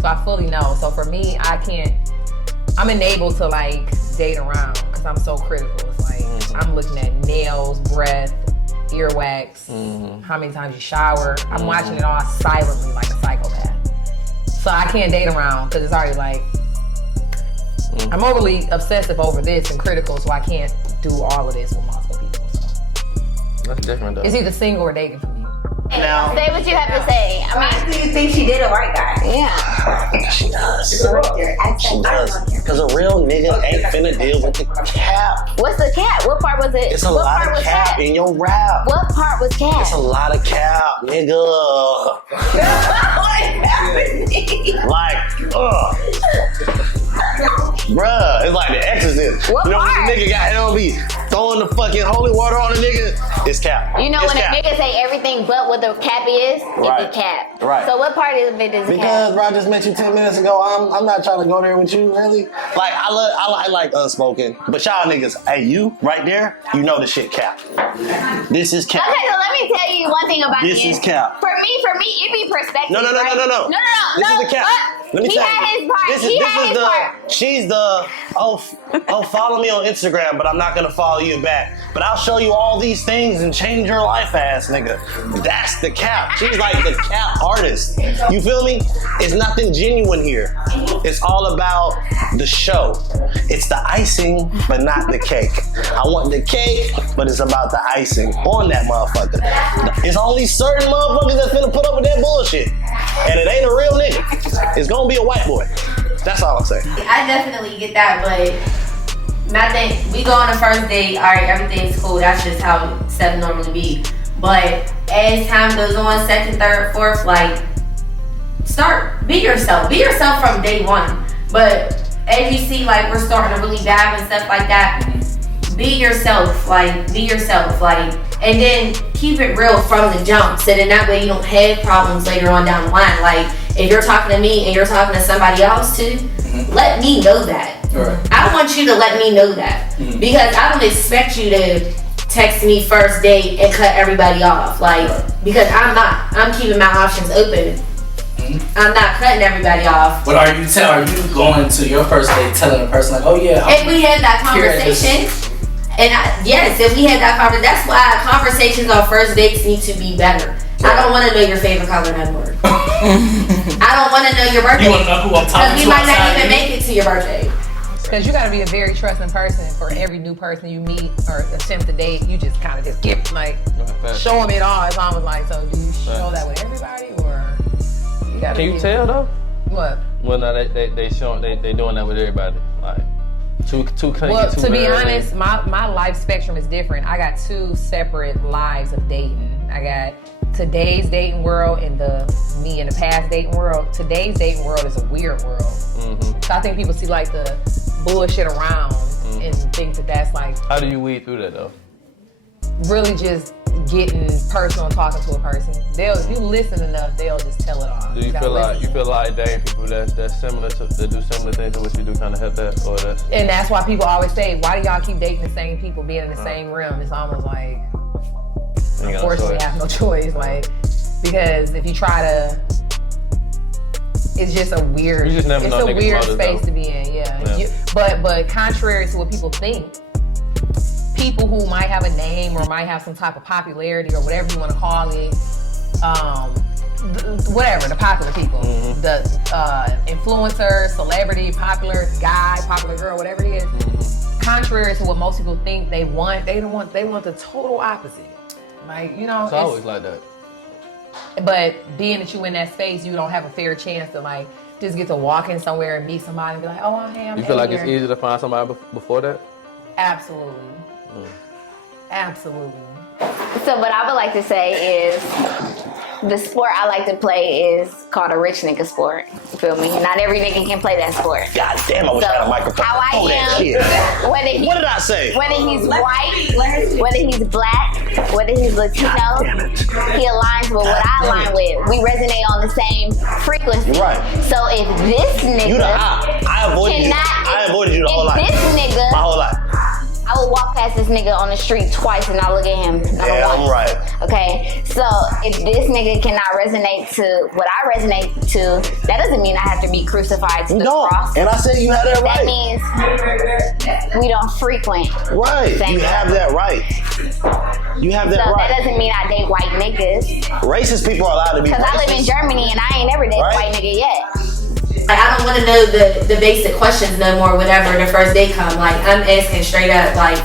So I fully know. So for me, I'm enabled to like date around because I'm so critical. It's like, I'm looking at nails, breath, earwax, how many times you shower. I'm watching it all silently like a psychopath. So I can't date around because it's already like, I'm overly obsessive over this and critical, so I can't do all of this with multiple people. So that's different though. It's either single or dating for me. Now, say what you have to say. I mean, do you think she did a right guy? Yeah. She does. She does. Because a real nigga ain't finna deal with the cap. What's the cap? What part was it? It's a lot of cap in your rap. What part was cap? It's a lot of cap, nigga. Bruh, it's like The Exorcist. What you know part? when the nigga got LB throwing the fucking holy water on the nigga? It's cap. You know it's when cap. a nigga say everything but what the cap is, Right. it's a cap. Right. So what part of it is a cap? Because bro, I just met you 10 minutes ago. I'm not trying to go there with you, really. Like I like Unspoken, but y'all niggas, hey, you right there, you know the shit cap. This is cap. Okay, so let me tell you one thing about This is cap. For me, it be perspective. No. No. This is the cap. Let me he tell had you. his part. This is the. She's the. Follow me on Instagram, but I'm not gonna follow you back. But I'll show you all these things and change your life, ass nigga. That's the cap. She's like the cap artist. You feel me? It's nothing genuine here. It's all about the show. It's the icing, but not the cake. I want the cake, but it's about the icing on that motherfucker. It's only certain motherfuckers that's finna put up with that bullshit. And it ain't a real nigga. It's gonna be a white boy. That's all I'm saying. I definitely get that, but my thing, we go on a first date, all right, everything's cool. That's just how stuff normally be. But as time goes on, second, third, fourth, like, be yourself. Be yourself from day one. But as you see, like, we're starting to really dive and stuff like that, be yourself, like, and then keep it real from the jump, so then that way you don't have problems later on down the line. Like, if you're talking to me and you're talking to somebody else too, let me know that. Right. I want you to let me know that, because I don't expect you to text me first date and cut everybody off, like, because I'm keeping my options open. I'm not cutting everybody off. But are you going to your first date telling the person like, oh yeah? If we had that conversation, if we had that conversation, that's why conversations on first dates need to be better. I don't want to know your favorite color no more. I don't want to know your birthday. You want to know who I'm talking to? Because we might not even make it to your birthday. Because you got to be a very trusting person for every new person you meet or attempt to date. You just kind of just give, like, show them it all. It's almost like, so do you show that with everybody, or you got to? Can you tell though? What? Well, no, they doing that with everybody. Like, too clingy. Well, too to be early. honest, my life spectrum is different. I got two separate lives of dating. I got today's dating world and me in the past dating world. Today's dating world is a weird world. So I think people see like the bullshit around and think that that's like. How do you weed through that though? Really just getting personal and talking to a person. If you listen enough, they'll just tell it all. Do you feel like dating people that's similar to that do similar things to what you do kind of help that, or that's? And that's why people always say, why do y'all keep dating the same people, being in the same realm? It's almost like, unfortunately, I have no choice. Like, because if you try to, it's just a weird. You just never know it's a weird motives, space though. to be in. Yeah. But contrary to what people think, people who might have a name or might have some type of popularity or whatever you want to call it, whatever, the popular people, the influencer, celebrity, popular guy, popular girl, whatever it is, contrary to what most people think they want the total opposite. Like, you know, it's always like that. But being that you in that space, you don't have a fair chance to like just get to walk in somewhere and meet somebody and be like, oh, hey, I'm You feel like here. it's easy to find somebody before that? Absolutely. Absolutely. So what I would like to say is the sport I like to play is called a rich nigga sport. You feel me? Not every nigga can play that sport. God damn, I wish I had a microphone. How I Hold that shit. am, What did I say? Whether he's white, whether he's black, whether he's Latino, he aligns with what I align with. We resonate on the same frequency. Right. So if this nigga You the I avoided you. I avoided you the whole life. This nigga, my whole life. I would walk past this nigga on the street twice and not look at him. Yeah, I'm right. Okay, so if this nigga cannot resonate to what I resonate to, that doesn't mean I have to be crucified to the cross. And I said you had that right. That means we don't frequent. Right. You have that right. You have that right. That doesn't mean I date white niggas. Racist people are allowed to be racist. Because I live in Germany and I ain't never dated a white nigga yet. Like, I don't want to know the basic questions no more whenever the first date come. Like, I'm asking straight up, like,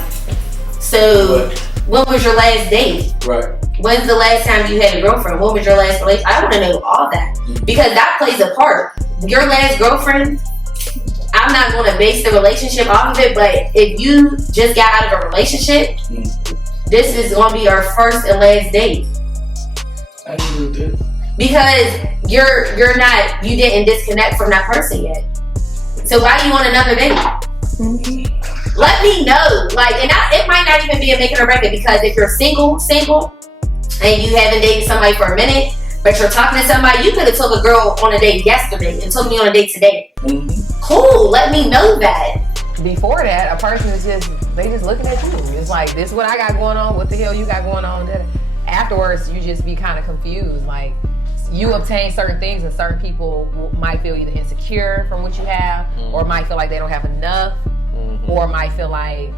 so when was your last date? Right. When's the last time you had a girlfriend? When was your last relationship? I want to know all that. Because that plays a part. Your last girlfriend, I'm not going to base the relationship off of it, but if you just got out of a relationship, this is going to be our first and last date. I agree with that. Because you didn't disconnect from that person yet. So why do you want another date? Let me know. Like, and it might not even be a making or break it, because if you're single, and you haven't dated somebody for a minute, but you're talking to somebody, you could have took a girl on a date yesterday and took me on a date today. Cool, let me know that. Before that, a person is they just looking at you. It's like, this is what I got going on, what the hell you got going on? Afterwards, you just be kind of confused. Like, you obtain certain things and certain people might feel either insecure from what you have, or might feel like they don't have enough, or might feel like,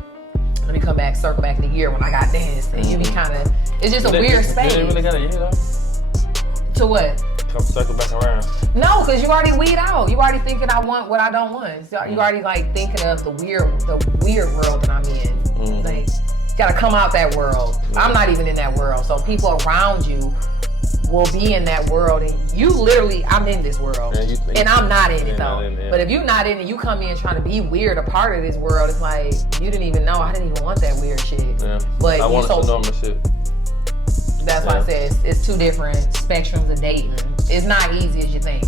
let me circle back in a year when I got this. And you be kind of, it's just a weird space. You really got a year though? To what? Come circle back around. No, because you already weed out. You already thinking I want what I don't want. So you already like thinking of the weird world that I'm in. Like, gotta come out that world. I'm not even in that world. So people around you will be in that world, and you literally, I'm in this world, and I'm not in it though. But if you're not in it, you come in trying to be weird, a part of this world. It's like, you didn't even know. I didn't even want that weird shit. Yeah. But I wanted some normal shit. That's why I said it's two different spectrums of dating. It's not easy as you think.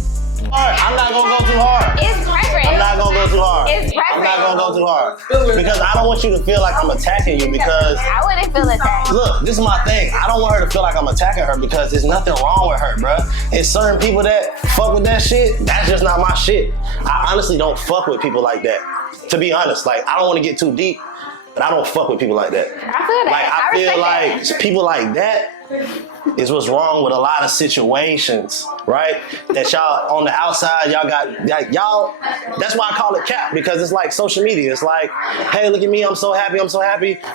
I'm not gonna go too hard. It's preference. I'm not gonna go too hard. It's I'm not preference. gonna go too hard. Because I don't want you to feel like I'm attacking you because I wouldn't feel attacked. look, this is my thing. I don't want her to feel like I'm attacking her because there's nothing wrong with her, bruh. And certain people that fuck with that shit, that's just not my shit. I honestly don't fuck with people like that. To be honest, like I don't want to get too deep, but I don't fuck with people like that. I feel that. Like I feel like that. people like that is what's wrong with a lot of situations, right? That y'all on the outside, y'all got like y'all. That's why I call it cap because it's like social media. It's like, hey, look at me, I'm so happy.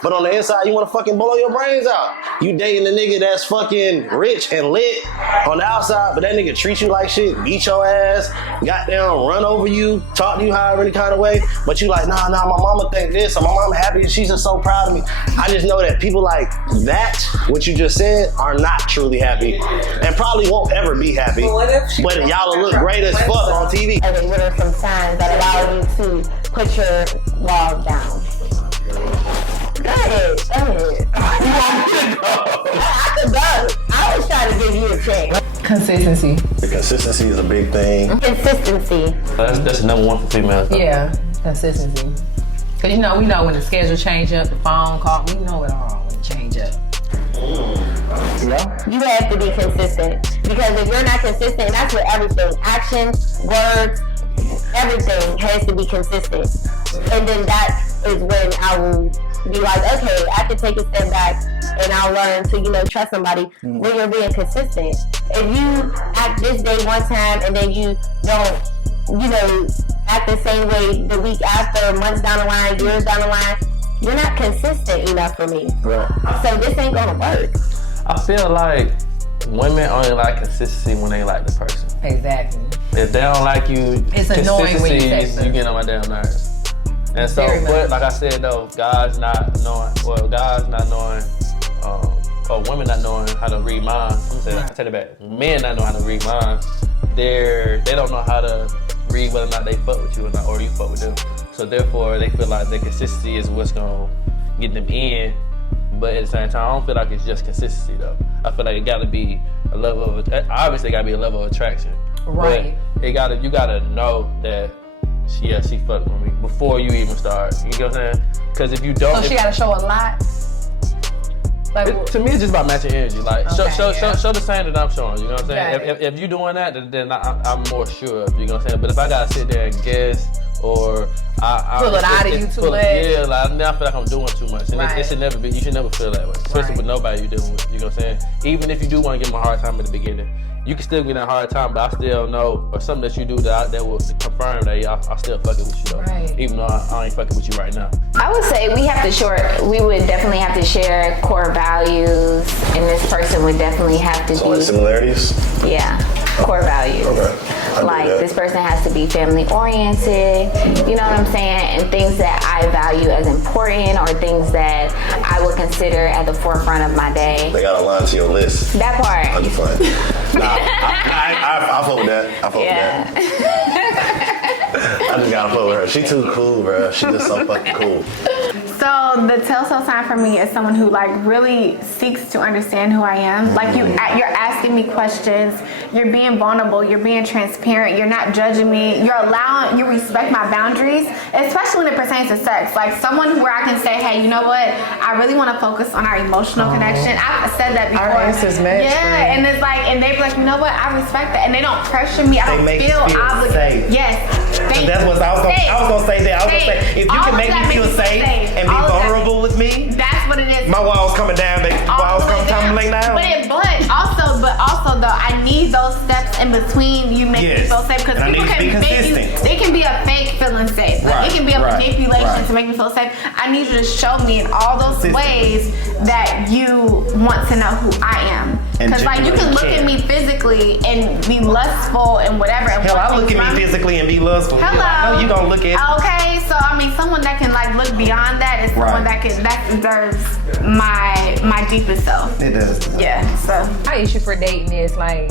But on the inside, you want to fucking blow your brains out. You dating a nigga that's fucking rich and lit on the outside, but that nigga treat you like shit, beat your ass, goddamn run over you, talk to you however any kind of way. But you like, nah, my mama think this, or my mama happy and she's just so proud of me. I just know that people like that, what you just said, are not truly happy and probably won't ever be happy. But y'all will look great as fuck on TV. Okay, what are some signs that allow you to put your walls down? Go ahead. I could go. I was trying to give you a check. Consistency. The consistency is a big thing. Consistency. That's the number one for females. Though. Yeah, consistency. Cause we know when the schedule change up, the phone call, we know it all when it change up. You have to be consistent because if you're not consistent, that's with everything. Action, words, everything has to be consistent. And then that is when I will be like, okay, I can take a step back and I'll learn to, trust somebody when you're being consistent. If you act this day one time and then you don't, act the same way the week after, months down the line, years down the line, you're not consistent enough for me. Right. So this ain't gonna work. I feel like women only like consistency when they like the person. Exactly. If they don't like you, it's annoying when you text them. You get on my damn nerves. And so, but like I said though, guys not knowing, or women not knowing how to read minds. I take it back. Men not knowing how to read minds. They don't know how to read whether or not they fuck with you or not, or you fuck with them. So therefore, they feel like their consistency is what's gonna get them in. But at the same time, I don't feel like it's just consistency though. I feel like it gotta be a level of, obviously it gotta be a level of attraction. Right. But you gotta know that she fucked with me before you even start. You get what I'm saying? Because if you don't, so she gotta show a lot. Like, to me, it's just about matching energy. Like okay, show the same that I'm showing. You know what I'm saying? Right. If you're doing that, then I'm more sure. You know what I'm saying? But if I gotta sit there and guess, or pull it out of you too much. Yeah, like I feel like I'm doing too much. And it should never be. You should never feel that way, especially with nobody you're dealing with. You know what I'm saying? Even if you do want to give them a hard time at the beginning, you can still get a hard time, but I still know, or something that you do that will confirm that I'm still fucking with you though. Right. Even though I ain't fucking with you right now. I would say we would definitely have to share core values, and this person would definitely have to So similarities? Yeah, core values. Okay. Like this person has to be family oriented, you know what I'm saying? And things that I value as important, or things that I would consider at the forefront of my day. They got a line to your list. That part. I'm just playing. I fuck with that. I fuck with that. I just gotta fuck with her. She too cool, bro. She just so fucking cool. So the telltale sign for me is someone who really seeks to understand who I am. Like you're asking me questions, you're being vulnerable, you're being transparent, you're not judging me, you respect my boundaries, especially when it pertains to sex. Like someone where I can say, hey, you know what? I really want to focus on our emotional connection. I've said that before. Our answers match. Yeah, and it's like, and they be like, you know what? I respect that, and they don't pressure me. I don't feel obligated. Safe. Yes. That's what I was gonna say. That I was gonna say, if you can make me feel safe and be vulnerable with me, that's what it is. My walls coming down, baby. Walls come tumbling down. But also though, I need those steps in between you make me feel safe, because people can make you. They can be a fake feeling safe. Like it can be a manipulation to make me feel safe. I need you to show me in all those ways that you want to know who I am. Because like you can look at me physically and be lustful and whatever. And hell, I look at me physically and be lustful. Hello. I know you gonna look at me. Okay, so I mean, someone that can look beyond that is someone that deserves my deepest self. It does. Yeah. So my issue for dating is like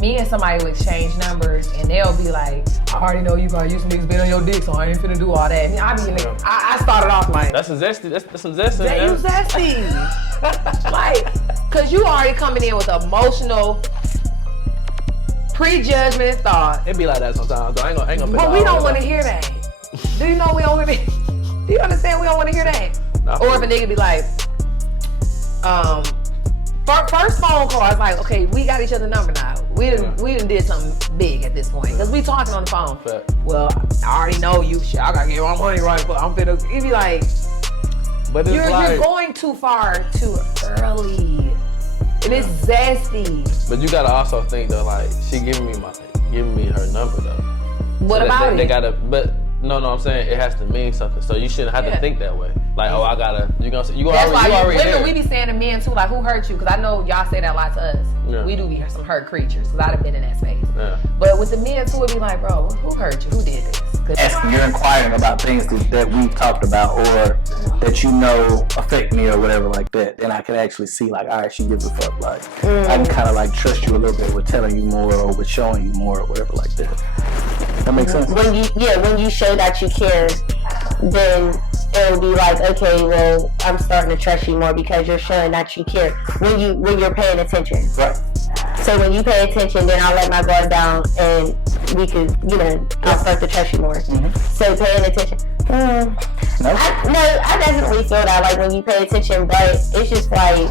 me and somebody would exchange numbers and they'll be like, I already know you probably used to niggas been on your dick, so I ain't finna do all that. And I started off like, that's some zesty. That's some zesty. That you zesty. Like, Cause you already coming in with emotional prejudgment and thought. It be like that sometimes. I ain't gonna. But we don't want to hear that. Do you know we don't want to? Do you understand we don't want to hear that? Nah, or if a nigga be like, first phone call, it's like, okay, we got each other's number now. We done did something big at this point. Because we talking on the phone. Fact. Well, I already know you. Shit, I gotta get my money right, but I'm finna. It be like, but you're going too far too early. And it's zesty. But you gotta also think though, like, she giving me her number though. What so about they it? gotta, but no, I'm saying it has to mean something. So you shouldn't have to think that way. Like, oh, I gotta, you That's why already women, there. we be saying to men too, like, who hurt you? Because I know y'all say that a lot to us. Yeah. We do be some hurt creatures, because I've been in that space. Yeah. But with the men too, it be like, bro, who hurt you? Who did this? You're inquiring about things that we've talked about or that you know affect me or whatever like that, then I can actually see like, all right, she gives a fuck. Like, I can kind of like trust you a little bit with telling you more or with showing you more or whatever like that. That makes sense? When you show that you care, then it'll be like, okay, well, I'm starting to trust you more because you're showing that you care. When you're paying attention. Right. So when you pay attention, then I'll let my guard down and we could, I'll start to trust you more. Mm-hmm. So paying attention. I definitely feel that, like, when you pay attention, but it's just like,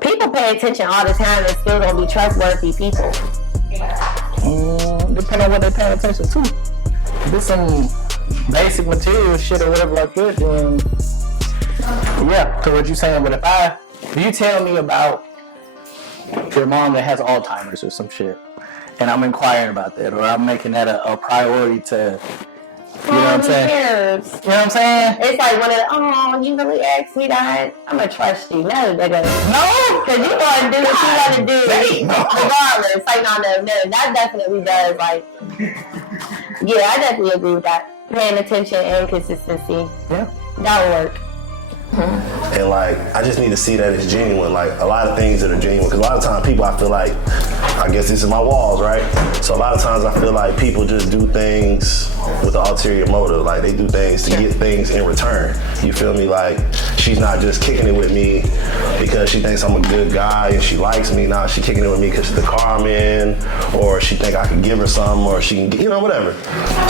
people pay attention all the time and still don't be trustworthy people. Depending on what they're paying attention to. If it's some basic material shit or whatever like that, then yeah, to what you're saying. But if you tell me about your mom that has Alzheimer's or some shit, and I'm inquiring about that, or I'm making that a priority to, you know what I'm saying? Cares? You know what I'm saying? It's like you really asked me that? I'm gonna trust you. No, nigga. No, because you gonna do what you wanna do, regardless. Like, no, that definitely does. Like, yeah, I definitely agree with that. Paying attention and consistency. Yeah, that would work. And like, I just need to see that it's genuine. Like, a lot of things that are genuine, because a lot of times people, I feel like, I guess this is my walls, right? So a lot of times I feel like people just do things with an ulterior motive. Like, they do things to get things in return. You feel me? Like, she's not just kicking it with me because she thinks I'm a good guy and she likes me. Now she's kicking it with me because of the car I'm in, or she think I can give her something, or she can, whatever.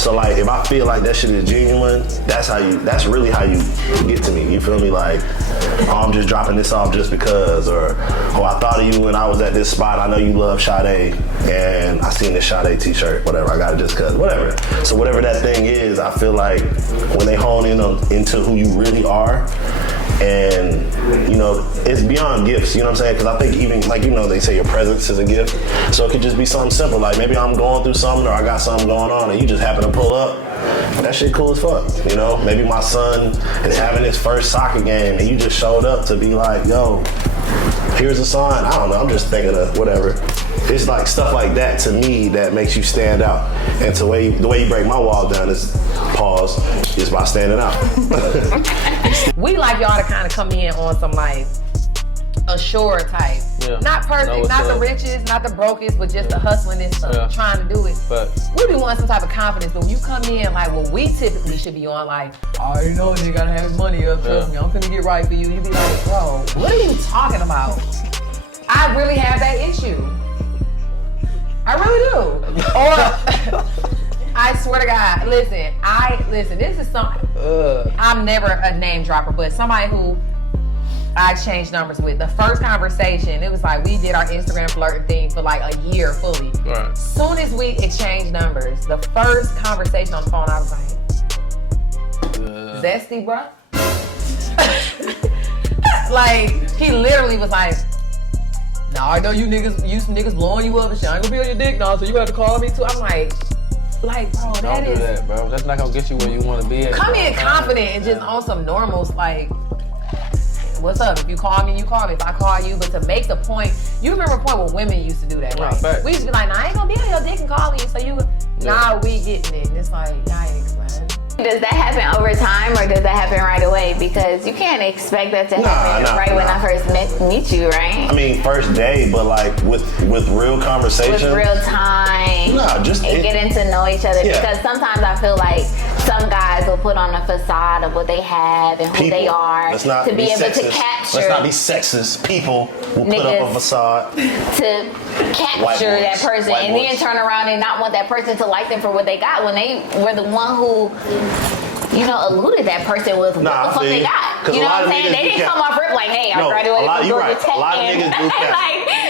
So like, if I feel like that shit is genuine, that's really how you get to me. You feel me? Like, oh, I'm just dropping this off just because, or, oh, I thought of you when I was at this spot. I know you love Sade, and I seen this Sade t-shirt, whatever. I got it just cause, whatever. So whatever that thing is, I feel like when they hone in into who you really are, and it's beyond gifts, you know what I'm saying? Because I think even, like, they say your presence is a gift. So it could just be something simple, like maybe I'm going through something or I got something going on and you just happen to pull up. That shit cool as fuck, Maybe my son is having his first soccer game and you just showed up to be like, yo, here's a sign. I don't know, I'm just thinking of whatever. It's like stuff like that to me that makes you stand out. And the way you break my wall down is by standing out. We like y'all to kind of come in on some like assured type. Yeah. Not perfect, not the richest, not the brokest, but just the hustlingness of trying to do it. But we be wanting some type of confidence, but when you come in like what we typically should be on, like, I already know you gotta have money up, trust me, I'm finna get right for you. You be like, bro, what are you talking about? I really have that issue. I really do. Or I swear to God, listen, this is something, I'm never a name dropper, but somebody who I exchanged numbers with. The first conversation, it was like we did our Instagram flirting thing for like a year fully. Right. Soon as we exchanged numbers, the first conversation on the phone, I was like, zesty, bro. Like, he literally was like, nah, I know you niggas blowing you up and shit. I ain't gonna be on your dick now, so you have to call me too. I'm like, bro, Don't do that, bro. That's not gonna get you where you want to be at. Come in confident and just on some normals, like, what's up? If you call me, you call me. If I call you, but to make the point, you remember a point when women used to do that, right? Right. We used to be like, nah, I ain't gonna be on your dick and call you, so nah, we getting it. And it's like, yikes, man. Does that happen over time or does that happen right away? Because you can't expect that to happen when I first meet you, right? I mean, first day, but like with real conversation. With real time. Nah, getting to know each other. Yeah. Because sometimes I feel like some guys will put on a facade of what they have and who they are to be able to capture. Let's not be sexist. People will put up a facade to capture that person and then turn around and not want that person to like them for what they got when they were the one who, you know, eluded that person with what the fuck they got. You know what I'm saying? They didn't come off rip like, hey, I graduated from Georgia Tech. A lot of niggas do that.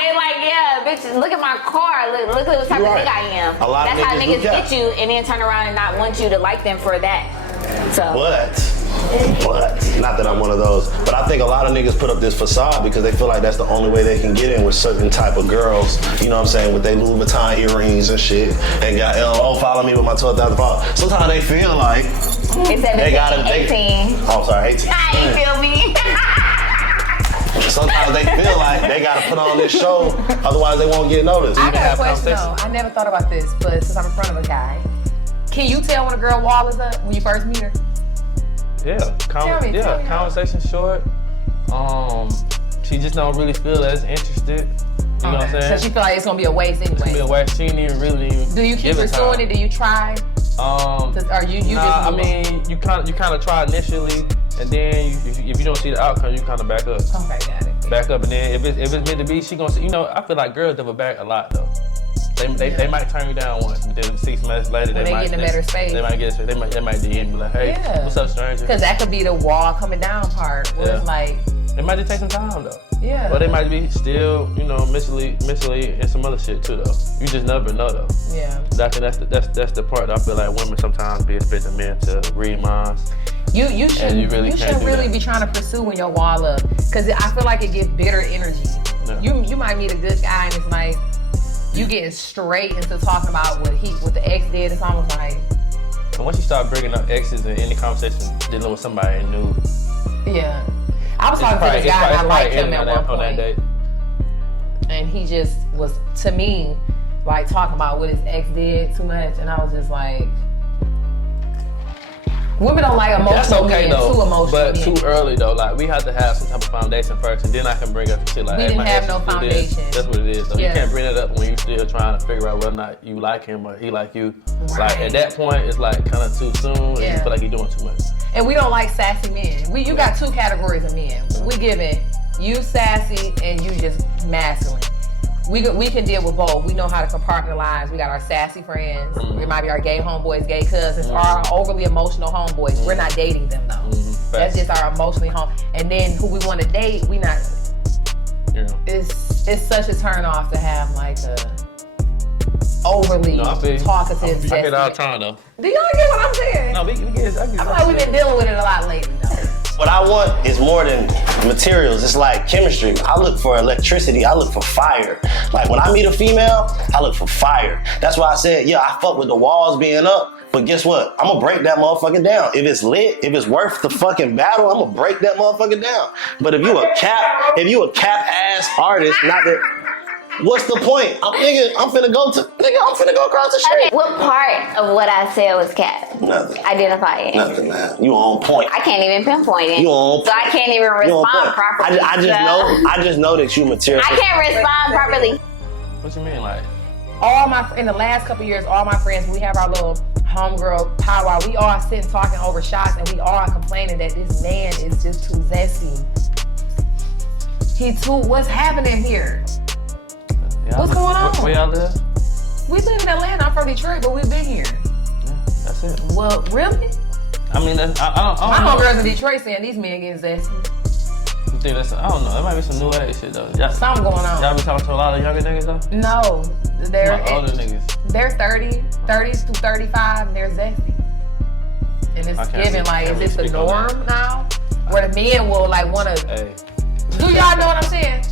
They like, yeah, bitch, look at my car. Look at the type of nigga I am. That's how niggas get you and then turn around and not want you to like them for that. So. But, not that I'm one of those, but I think a lot of niggas put up this facade because they feel like that's the only way they can get in with certain type of girls, you know what I'm saying, with their Louis Vuitton earrings and shit, and got, follow me with my 12,000 followers. Sometimes they feel like they gotta, 18. Oh, sorry, 18. You feel me? Sometimes they feel like they gotta put on this show, otherwise they won't get noticed. I got a question though. I never thought about this, but since I'm in front of a guy, can you tell when a girl wall is up when you first meet her? Yeah, conversation short. She just don't really feel as interested. You know what I'm saying? So she feel like it's gonna be a waste anyway. It's gonna be a waste. She didn't even really. Do you keep pursuing it? Do you try? Or you just? I mean, you kind of try initially, and then if you don't see the outcome, you kind of back up. Okay, got it. Back up, and then if it's meant to be, she gonna see. You know, I feel like girls double back a lot though. They might turn you down once, but then 6 months later when they might get in a better space. They might DM and be like, hey, what's up, stranger? Because that could be the wall coming down part. Where it's like. It might just take some time though. Yeah. Or they might be still, you know, mentally and some other shit too though. You just never know though. Yeah. I think that's the part that I feel like women sometimes be expecting men to read minds. You should really be trying to pursue when your wall up, because I feel like it gives bitter energy. Yeah. You might meet a good guy and it's like you getting straight into talking about what the ex did. It's almost like. And once you start bringing up exes in any conversation dealing with somebody new. Yeah. I was talking to this guy and I liked him at one point. And he just was, to me, like talking about what his ex did too much. And I was just like, women don't like emotional That's okay men, though, too emotional but men. too early though. Like we have to have some type of foundation first, and then I can bring up the shit like, we hey, didn't my have ex no do this. foundation. That's what it is though. Yes. You can't bring it up when you're still trying to figure out whether or not you like him or he like you. Right. Like at that point, it's like kind of too soon, and you feel like you're doing too much. And we don't like sassy men. You got two categories of men. We giving you sassy and you just masculine. We can deal with both. We know how to compartmentalize. We got our sassy friends. We might be our gay homeboys, gay cousins, or our overly emotional homeboys. We're not dating them though. That's just our emotionally home. And then who we want to date, we not. Yeah. It's such a turn off to have like a overly talkative. I get it all the time though. Do y'all get what I'm saying? No, we get it. I feel like we've been dealing with it a lot lately though. What I want is more than materials. It's like chemistry. I look for electricity. I look for fire. Like when I meet a female, I look for fire. That's why I said, yeah, I fuck with the walls being up. But guess what? I'm gonna break that motherfucker down. If it's lit, if it's worth the fucking battle, I'm gonna break that motherfucker down. But if you a cap ass artist, not that. What's the point? I'm finna go across the street. Okay, what part of what I said was cap? Nothing. Identify it. Nothing, man. You on point. I can't even pinpoint it. You on point. So I can't even respond properly. I just know that you material. I can't respond properly. What you mean, like? In the last couple of years, all my friends, we have our little homegirl powwow. We all sitting talking over shots, and we all complaining that this man is just too zesty. What's happening here? What's going on? Where y'all live? We live in Atlanta. I'm from Detroit, but we've been here. Yeah, that's it. Well, really? I mean, I don't my know. homegirls in Detroit saying these men getting zesty. You think that's? I don't know. That might be some new age shit though. Something going on. Y'all be talking to a lot of younger niggas though? No, they're older niggas. They're 30 to 35, and they're zesty. And it's given like, is this the norm now? Where the men will like want to. Hey. Do y'all know what I'm saying?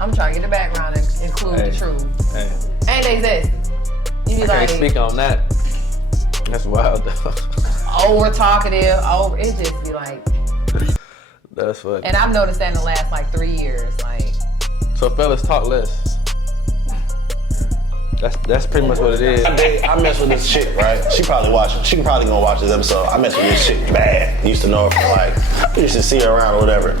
I'm trying to get the background and include the truth. Hey. Ain't they zesty? You be I like, can't speak on that. That's wild though. Over talkative, it just be like. That's funny. And I've noticed that in the last like 3 years, like. So fellas, talk less. That's pretty much what it is. I mess with this chick, right? She probably gonna watch this episode. I mess with this chick bad. Used to know her from like, used to see her around or whatever.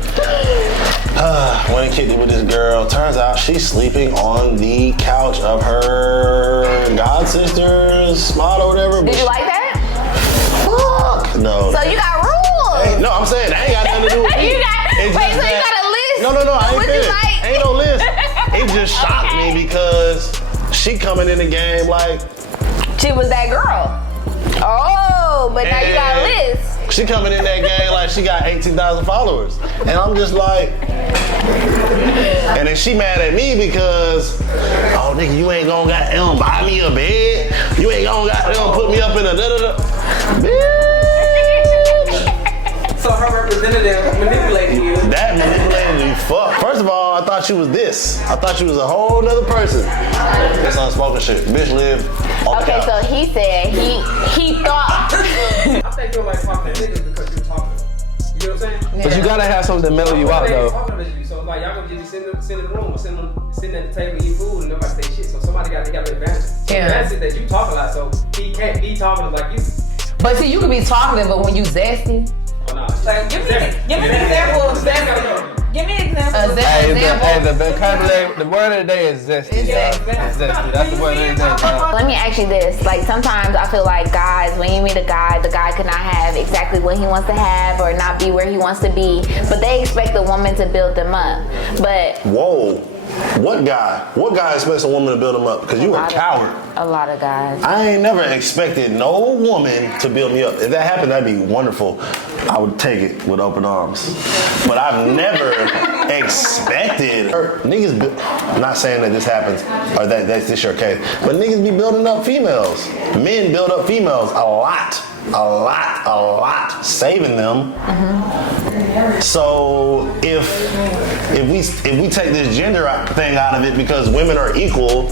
Went and kicked it with this girl. Turns out she's sleeping on the couch of her god sister's spot or whatever. Did you like that? No. So you got rules. Hey, no, I'm saying that ain't got nothing to do with me. You got a list? No, I ain't What you finished. like? Ain't no list. It just shocked me because she coming in the game like she was that girl. Oh, but now you got a list. She coming in that game like she got 18,000 followers. And I'm just like, and then she mad at me because, oh nigga, you ain't gonna goddamn buy me a bed. You ain't gonna goddamn put me up in a da-da-da. So her representative manipulated you. That manipulated me, fuck. First of all, I thought she was this. I thought she was a whole nother person. This unspoken shit. Bitch live on the couch. So he said he thought. I think you're like talking to niggas because you're talking. You know what I'm saying? But you gotta have something to mellow you out though. So like y'all gonna just sit in the room or sitting at the table eating food and nobody say shit. So somebody got an advantage. The advantage is that you talk a lot, so he can't be talking like you. But see, you could be talking, but when you zesty. Oh, nah, like, give me an example of zesty. Give me an example. The word of the day is zesty. Zesty. That's the word of the day. Let me ask you this. Like sometimes I feel like guys, when you meet a guy, the guy could not have exactly what he wants to have or not be where he wants to be, but they expect the woman to build them up. But whoa. What guy? What guy expects a woman to build him up? Because you a coward. A lot of guys. I ain't never expected no woman to build me up. If that happened, that'd be wonderful. I would take it with open arms. But I've never expected niggas. I'm not saying that this happens or that this your case, but niggas be building up females. Men build up females a lot, saving them. Mm-hmm. So if we take this gender thing out of it because women are equal,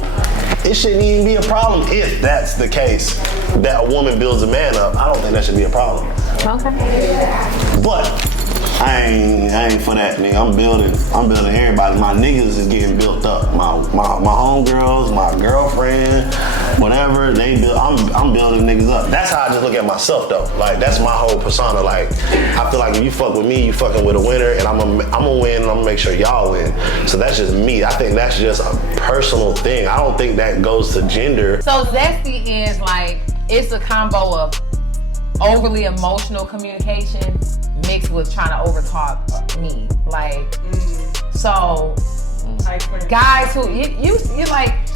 it shouldn't even be a problem if that's the case, that a woman builds a man up. I don't think that should be a problem. Okay. But I ain't for that, nigga. I'm building everybody. My niggas is getting built up. My homegirls, my girlfriend, whatever, they build. I'm building niggas up. That's how I just look at myself though. Like that's my whole persona. Like I feel like if you fuck with me, you fucking with a winner, and I'm gonna win, and I'm gonna make sure y'all win. So that's just me. I think that's just a personal thing. I don't think that goes to gender. So zesty is like, it's a combo of overly emotional communication mixed with trying to overtalk me. Like, so guys who you like,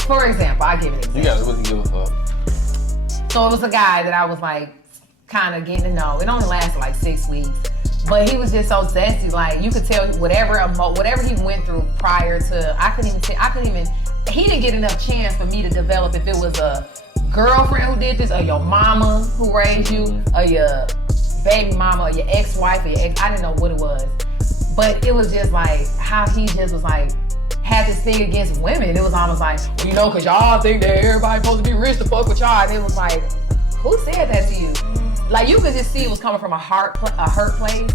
for example, I'll give it an example. You gotta really give a fuck. So it was a guy that I was like kind of getting to know. It only lasted like 6 weeks, but he was just so zesty. Like you could tell whatever he went through prior to, he didn't get enough chance for me to develop if it was a girlfriend who did this, or your mama who raised you, or your baby mama, or your ex-wife, or your ex. I didn't know what it was, but it was just like how he just was like had this thing against women. It was almost like, you know, cause y'all think that everybody supposed to be rich to fuck with y'all, and it was like, who said that to you? Like you could just see it was coming from a hurt place.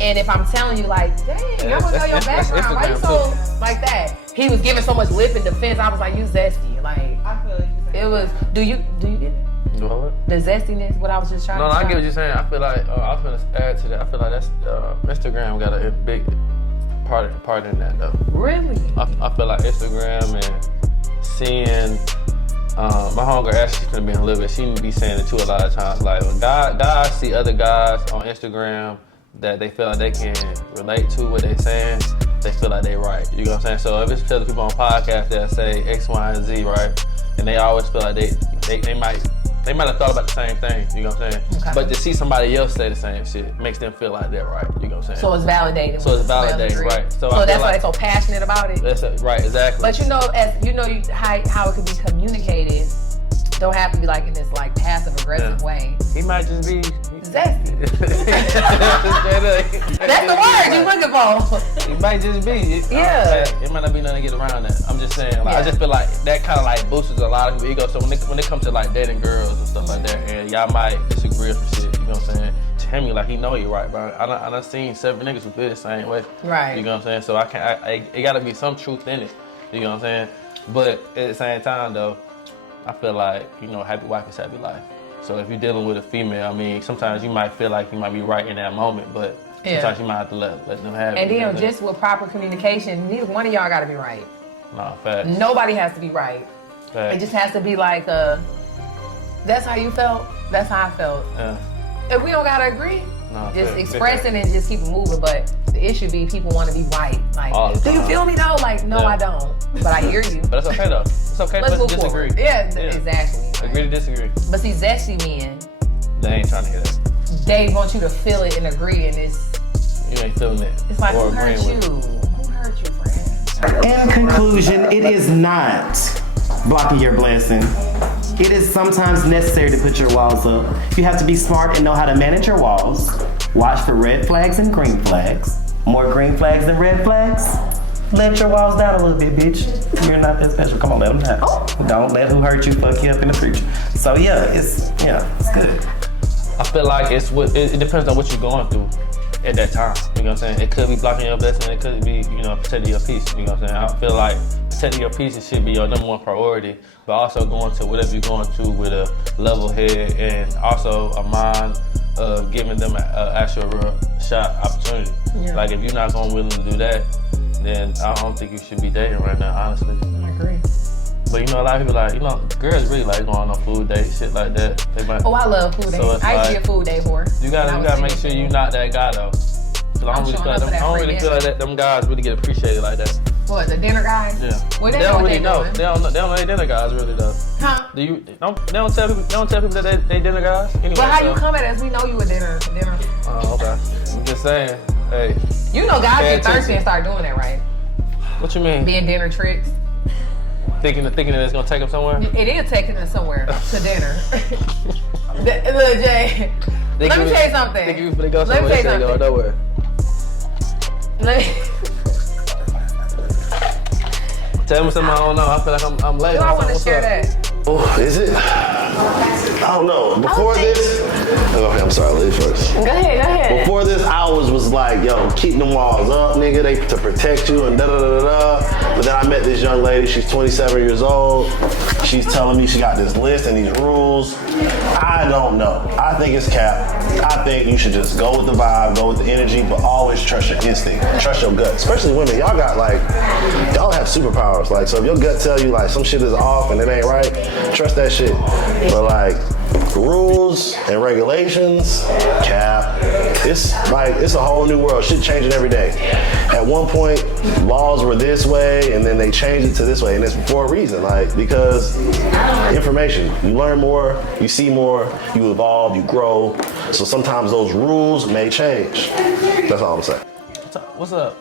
And if I'm telling you, like, dang, I want to know your background. Why you so like that? He was giving so much lip and defense. I was like, you zesty. Like, I feel like it was. Do you get it? What? The zestiness. What I was just trying to. No, I get what you're saying. I feel like I was gonna add to that. I feel like that's Instagram got a big part in that though. Really? I feel like Instagram and seeing. My homegirl actually gonna be a little bit. She be saying it too a lot of times. Like when guys see other guys on Instagram that they feel like they can relate to what they're saying, they feel like they right. You know what I'm saying? So if it's other people on podcasts that say X, Y, and Z, right, and they always feel like they might have thought about the same thing. You know what I'm saying? Okay. But to see somebody else say the same shit makes them feel like they're right. You know what I'm saying? So it's validated. So it's validated, right? So that's why they're so passionate about it. That's it, right? Exactly. But you know, how it could be communicated. Don't have to be like in this like passive aggressive way. He might just be zesty. That's the word you looking for. He might just be. It might not be nothing to get around that. I'm just saying. Like, I just feel like that kind of like boosts a lot of people's ego. So when it comes to like dating girls and stuff like that, and y'all might disagree or some shit. You know what I'm saying? To him, like he know you right, bro. I done seen 7 niggas who feel the same way. Right. You know what I'm saying? So it gotta be some truth in it. You know what I'm saying? But at the same time though, I feel like, you know, happy wife is happy life. So if you're dealing with a female, I mean, sometimes you might feel like you might be right in that moment, but sometimes you might have to let them have it. And then just with proper communication, neither one of y'all got to be right. Nah, facts. Nobody has to be right. Facts. It just has to be like, that's how you felt? That's how I felt. Yeah. If we don't gotta agree, No, just express it and just keep it moving. But the issue be people want to be right. Like, do you feel me though? Like, no, I don't. But I hear you. But that's okay though. It's okay for us to disagree. Yeah, exactly. Agree to disagree. But see, zesty men, they ain't trying to hear that. They want you to feel it and agree, and you ain't feeling it. It's like, who hurt you? Who hurt you, friend? In conclusion, it is not blocking your blessing. It is sometimes necessary to put your walls up. You have to be smart and know how to manage your walls. Watch for red flags and green flags. More green flags than red flags. Let your walls down a little bit, bitch. You're not that special. Come on, let them down. Don't let who hurt you fuck you up in the future. So it's good. I feel like it depends on what you're going through at that time. You know what I'm saying? It could be blocking your blessing. It could be, protecting your peace. You know what I'm saying? I feel like protecting your peace should be your number one priority, but also going to whatever you're going through with a level head and also a mind of giving them an actual real shot opportunity. Yeah. Like if you're not willing to do that, then I don't think you should be dating right now, honestly. I agree. But a lot of people girls really like going on food dates, shit like that. They might, I love food dates. I used to be a food date whore. You gotta make sure you're not that guy though. I don't really feel like them guys really get appreciated like that. What, the dinner guys? Yeah. Well, they don't really know. They don't know they dinner guys really though. Huh? They don't tell people that they dinner guys. Anyway, but how you come at us? We know you a dinner. Oh, okay. I'm just saying, hey. You know guys get thirsty and start doing that, right? What you mean? Being dinner tricks. Thinking that it's gonna take them somewhere? It is taking them somewhere to dinner. Look, Jay. Let me tell you something. Let me tell you something. Nowhere. Tell me something I don't know. I feel like I'm late. I want to share that. Oh, is it? I don't know. Before this, okay, I'm sorry, ladies first. Go ahead. Before this, I was like, yo, keep them walls up, nigga. They to protect you and da da da da. But then I met this young lady. She's 27 years old. She's telling me she got this list and these rules. I don't know. I think it's cap. I think you should just go with the vibe, go with the energy, but always trust your instinct, trust your gut. Especially women, y'all have superpowers. Like, so if your gut tell you like some shit is off and it ain't right, trust that shit. But like rules and regulations, cap. It's a whole new world. Shit changing every day. At one point, laws were this way, and then they changed it to this way, and it's for a reason. Like because information, you learn more, you see more, you evolve, you grow. So sometimes those rules may change. That's all I'm saying. What's up?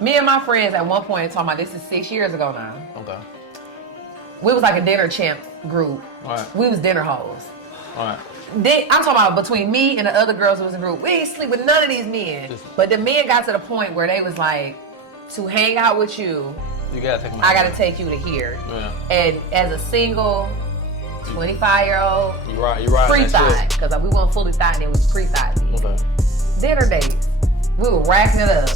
Me and my friends at one point talking about this is 6 years ago now. Okay. We was like a dinner champ group. All right. We was dinner hoes. All right. I'm talking about between me and the other girls who was in the group. We ain't sleep with none of these men. But the men got to the point where they was like, to hang out with you, I gotta take you to here. Yeah. And as a single 25-year-old, you right. Pre-thigh, because we weren't fully thigh and it was pre-thigh. Okay. Dinner dates. We were racking it up.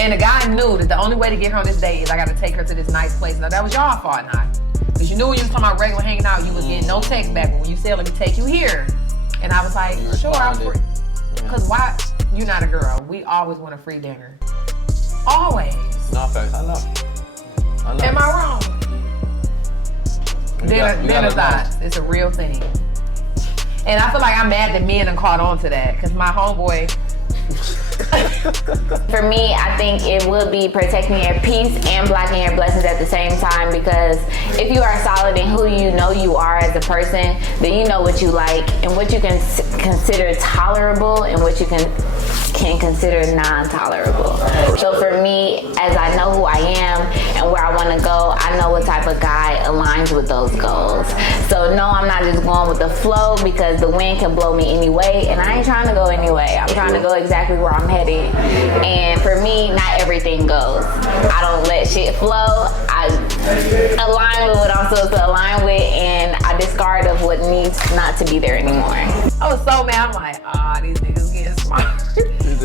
And the guy knew that the only way to get her on this date is I got to take her to this nice place. Now, that was y'all fault, not. Because you knew when you was talking about regular hanging out, you was getting no text back. But when you said, let me take you here. And I was like, sure, I'm free. Because why? You not a girl. We always want a free dinner. Always. No, facts. I know. Am I wrong? Dinner thoughts. It's a real thing. And I feel like I'm mad that men done caught on to that. Because my homeboy... For me, I think it would be protecting your peace and blocking your blessings at the same time, because if you are solid in who you know you are as a person, then you know what you like and what you can consider tolerable and what you can consider non-tolerable. So for me, as I know who I am and where I want to go, I know what type of guy aligns with those goals. So no, I'm not just going with the flow because the wind can blow me anyway, and I ain't trying to go anyway. I'm trying to go exactly where I'm headed. And for me, not everything goes. I don't let shit flow. I align with what I'm supposed to align with, and I discard of what needs not to be there anymore. I was so mad. I'm like, these niggas getting smart.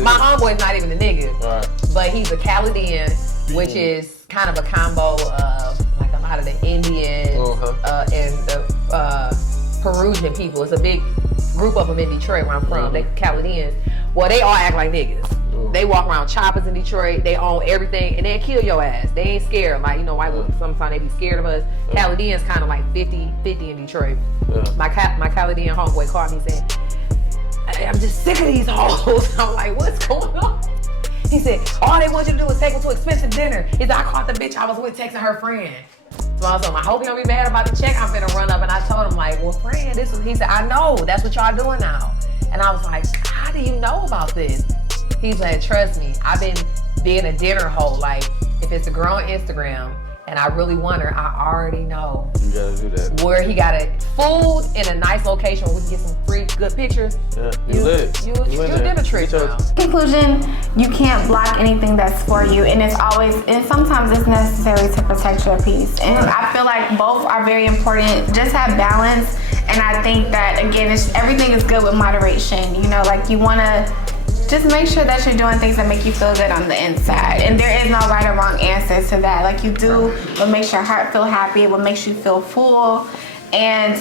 My homeboy's not even a nigga, right. But he's a Chaldean, which is kind of a combo of like a lot of the Indian and the Peruvian people. It's a big group of them in Detroit where I'm from. They Chaldeans. Well, they all act like niggas. They walk around choppers in Detroit. They own everything, and they'll kill your ass. They ain't scared. Like, you know, white women, sometimes they be scared of us. Chaldeans kind of like 50-50 in Detroit. My Chaldean homeboy called me and said, hey, I'm just sick of these hoes. I'm like, what's going on? He said, all they want you to do is take them to expensive dinner. He said, I caught the bitch I was with texting her friend. So I was like, I hope you don't be mad about the check I'm finna run up. And I told him, like, well, friend, this was, he said, I know, that's what y'all doing now. And I was like, how do you know about this? He's like, trust me, I've been being a dinner hoe. Like, if it's a girl on Instagram and I really want her, I already know. You gotta do that. Where he got it, food in a nice location where we can get some free, good pictures. Yeah, you lit. You did a trick now. Conclusion, you can't block anything that's for you, and sometimes it's necessary to protect your peace. And I feel like both are very important. Just have balance, and I think that, again, everything is good with moderation. You know, like, you wanna just make sure that you're doing things that make you feel good on the inside. And there is no right or wrong answer to that. Like, you do what makes your heart feel happy, what makes you feel full. And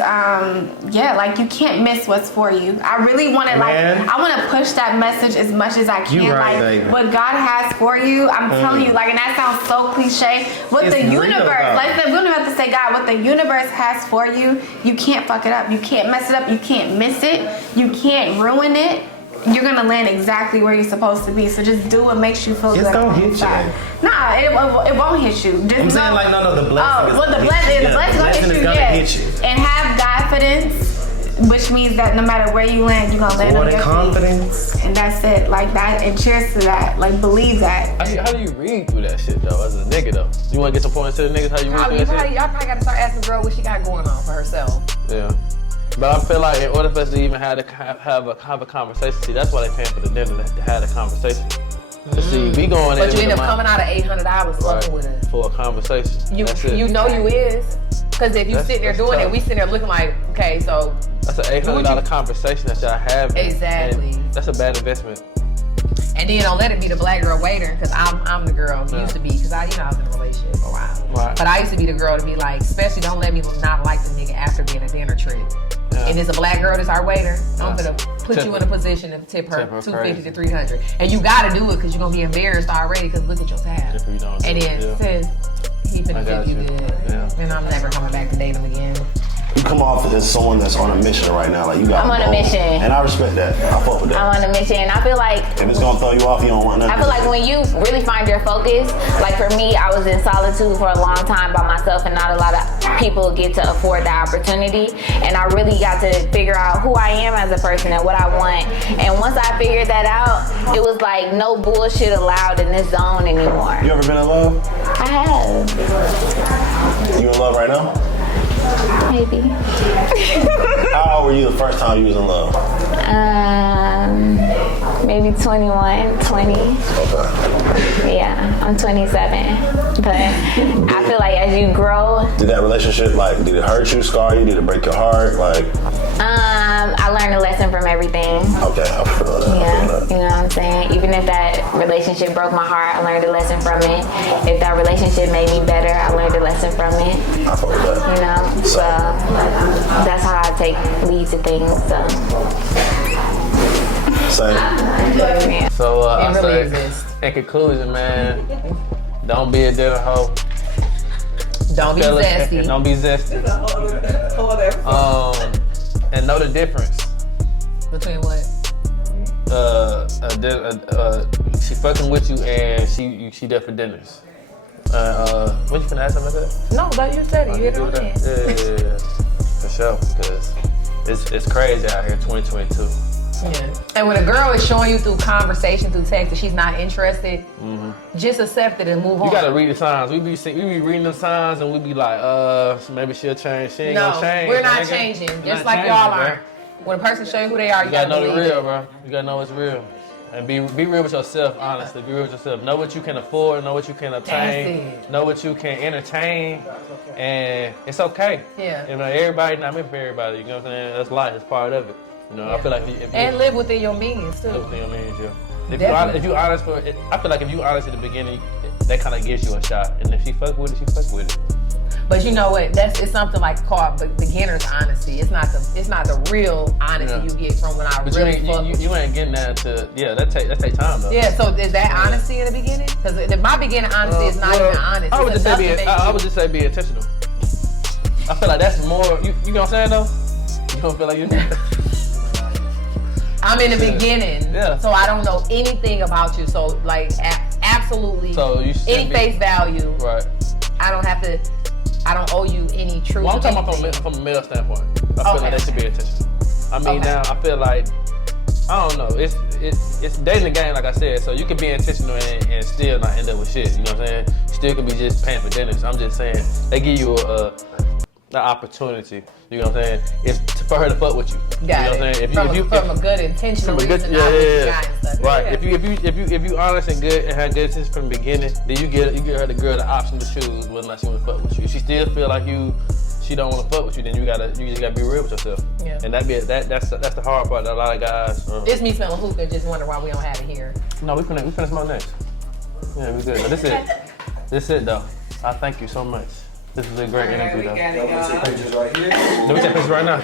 like, you can't miss what's for you. I really want to, I want to push that message as much as I can. Right, what God has for you, I'm telling you, like, and that sounds so cliche. What the universe, like, we don't have to say God, what the universe has for you, you can't fuck it up. You can't mess it up. You can't miss it. You can't ruin it. You're gonna land exactly where you're supposed to be. So just do what makes you feel good. It's gonna hit you. Nah, it won't hit you. Just I'm saying, like, no, the blessing. Oh, well, the blessing is gonna hit you. And have confidence, which means that no matter where you land, you're gonna land on your confidence. feet. And that's it. Like that. And cheers to that. Like, believe that. How do you read through that shit though? As a nigga though, you want to get some points to the niggas? How you read through that shit? Y'all probably gotta start asking the girl what she got going on for herself. Yeah. But I feel like in order for us to even have a conversation, see, that's why they paying for the dinner, to have a conversation. See, we going in. But you end up coming out of $800 fucking with us. For a conversation. You know you is. Because if you sitting there doing it, we sitting there looking like, okay, so. That's an $800 conversation that y'all have. Exactly. That's a bad investment. And then don't let it be the black girl waiter, because I'm the girl, used to be, because I was in a relationship for a while. Right. But I used to be the girl to be like, especially don't let me not like the nigga after being a dinner trip. Yeah. And it's a black girl that's our waiter, I'm gonna put you in a position to tip her $250 to $300. And you gotta do it because you're gonna be embarrassed already because look at your tab. And then sis, he finna tip you good. Yeah. And I'm never coming back to date him again. You come off as someone that's on a mission right now. Like, you got. I'm on a mission. And I respect that. I fuck with that. I'm on a mission, and I feel like if it's gonna throw you off, you don't want nothing. I feel like when you really find your focus, like for me, I was in solitude for a long time by myself, and not a lot of people get to afford that opportunity. And I really got to figure out who I am as a person and what I want. And once I figured that out, it was like no bullshit allowed in this zone anymore. You ever been in love? I have. You in love right now? Maybe. How old were you the first time you was in love? Maybe 21, 20. Okay. Yeah, I'm 27. But I feel like as you grow. Did that relationship, like, did it hurt you, scar you? Did it break your heart? Like. I learned a lesson from everything. Okay, I feel that. Yeah, you know what I'm saying? Even if that relationship broke my heart, I learned a lesson from it. If that relationship made me better, I learned a lesson from it. I feel that. You know? So that's how I take lead to things. Same. Yeah. So I really say, in conclusion, man, don't be a dinner hoe. Don't be zesty. Don't be zesty. And know the difference. Between what? She fucking with you and she there for dinners. What, you finna ask something like that? No, but you said it. You hit it on the head. Yeah. For sure, because it's crazy out here, 2022. Yeah. And when a girl is showing you through conversation, through text, that she's not interested, just accept it and move on. You gotta read the signs. We be reading the signs and we be like, maybe she'll change. She ain't gonna change. We're not changing. Just like y'all aren't. When a person shows you who they are, you gotta know believe the real, it. bro. You gotta know it's real. And be real with yourself, honestly. Be real with yourself. Know what you can afford, know what you can obtain, know what you can entertain, and it's okay. Yeah. You know, everybody not meant for everybody, you know what I'm saying? That's life, it's part of it. You know, I feel like and live within your means too. Live within your means, yeah. If you honest for it, I feel like if you honest at the beginning, that kind of gives you a shot. And if she fuck with it, she fuck with it. But you know what? It's something like called beginner's honesty. It's not the real honesty you get from when I but really fuck with you ain't getting that to that take time though. Yeah, so is that honesty in the beginning? Because my beginning honesty is not even honest. I would just say be intentional. I feel like that's more. You know what I'm saying though? You don't feel like you. I'm in the beginning, so I don't know anything about you. So like, absolutely, so you any face value. Right. I don't owe you any truth. Well, I'm talking about from a male standpoint. I feel like they should be intentional. I mean, now I feel like I don't know. It's dating the game, like I said. So you can be intentional and still not end up with shit. You know what I'm saying? Still can be just paying for dinners. I'm just saying they give you an opportunity. You know what I'm saying? It's for her to fuck with you. You know what I'm saying? From a good intentional reason, not with guy and stuff. Right. Yeah. If you honest and good and have good intentions from the beginning, then you get her the girl the option to choose whether or not she want to fuck with you. If she still feel like she don't want to fuck with you, then you just gotta be real with yourself. Yeah. And that's the hard part that a lot of guys. It's me smelling hookah. Just wonder why we don't have it here. No, we finna smoke next. Yeah, we good. No, this it though. I thank you so much. This is a great interview though. We got it, y'all. Let me take pictures right now.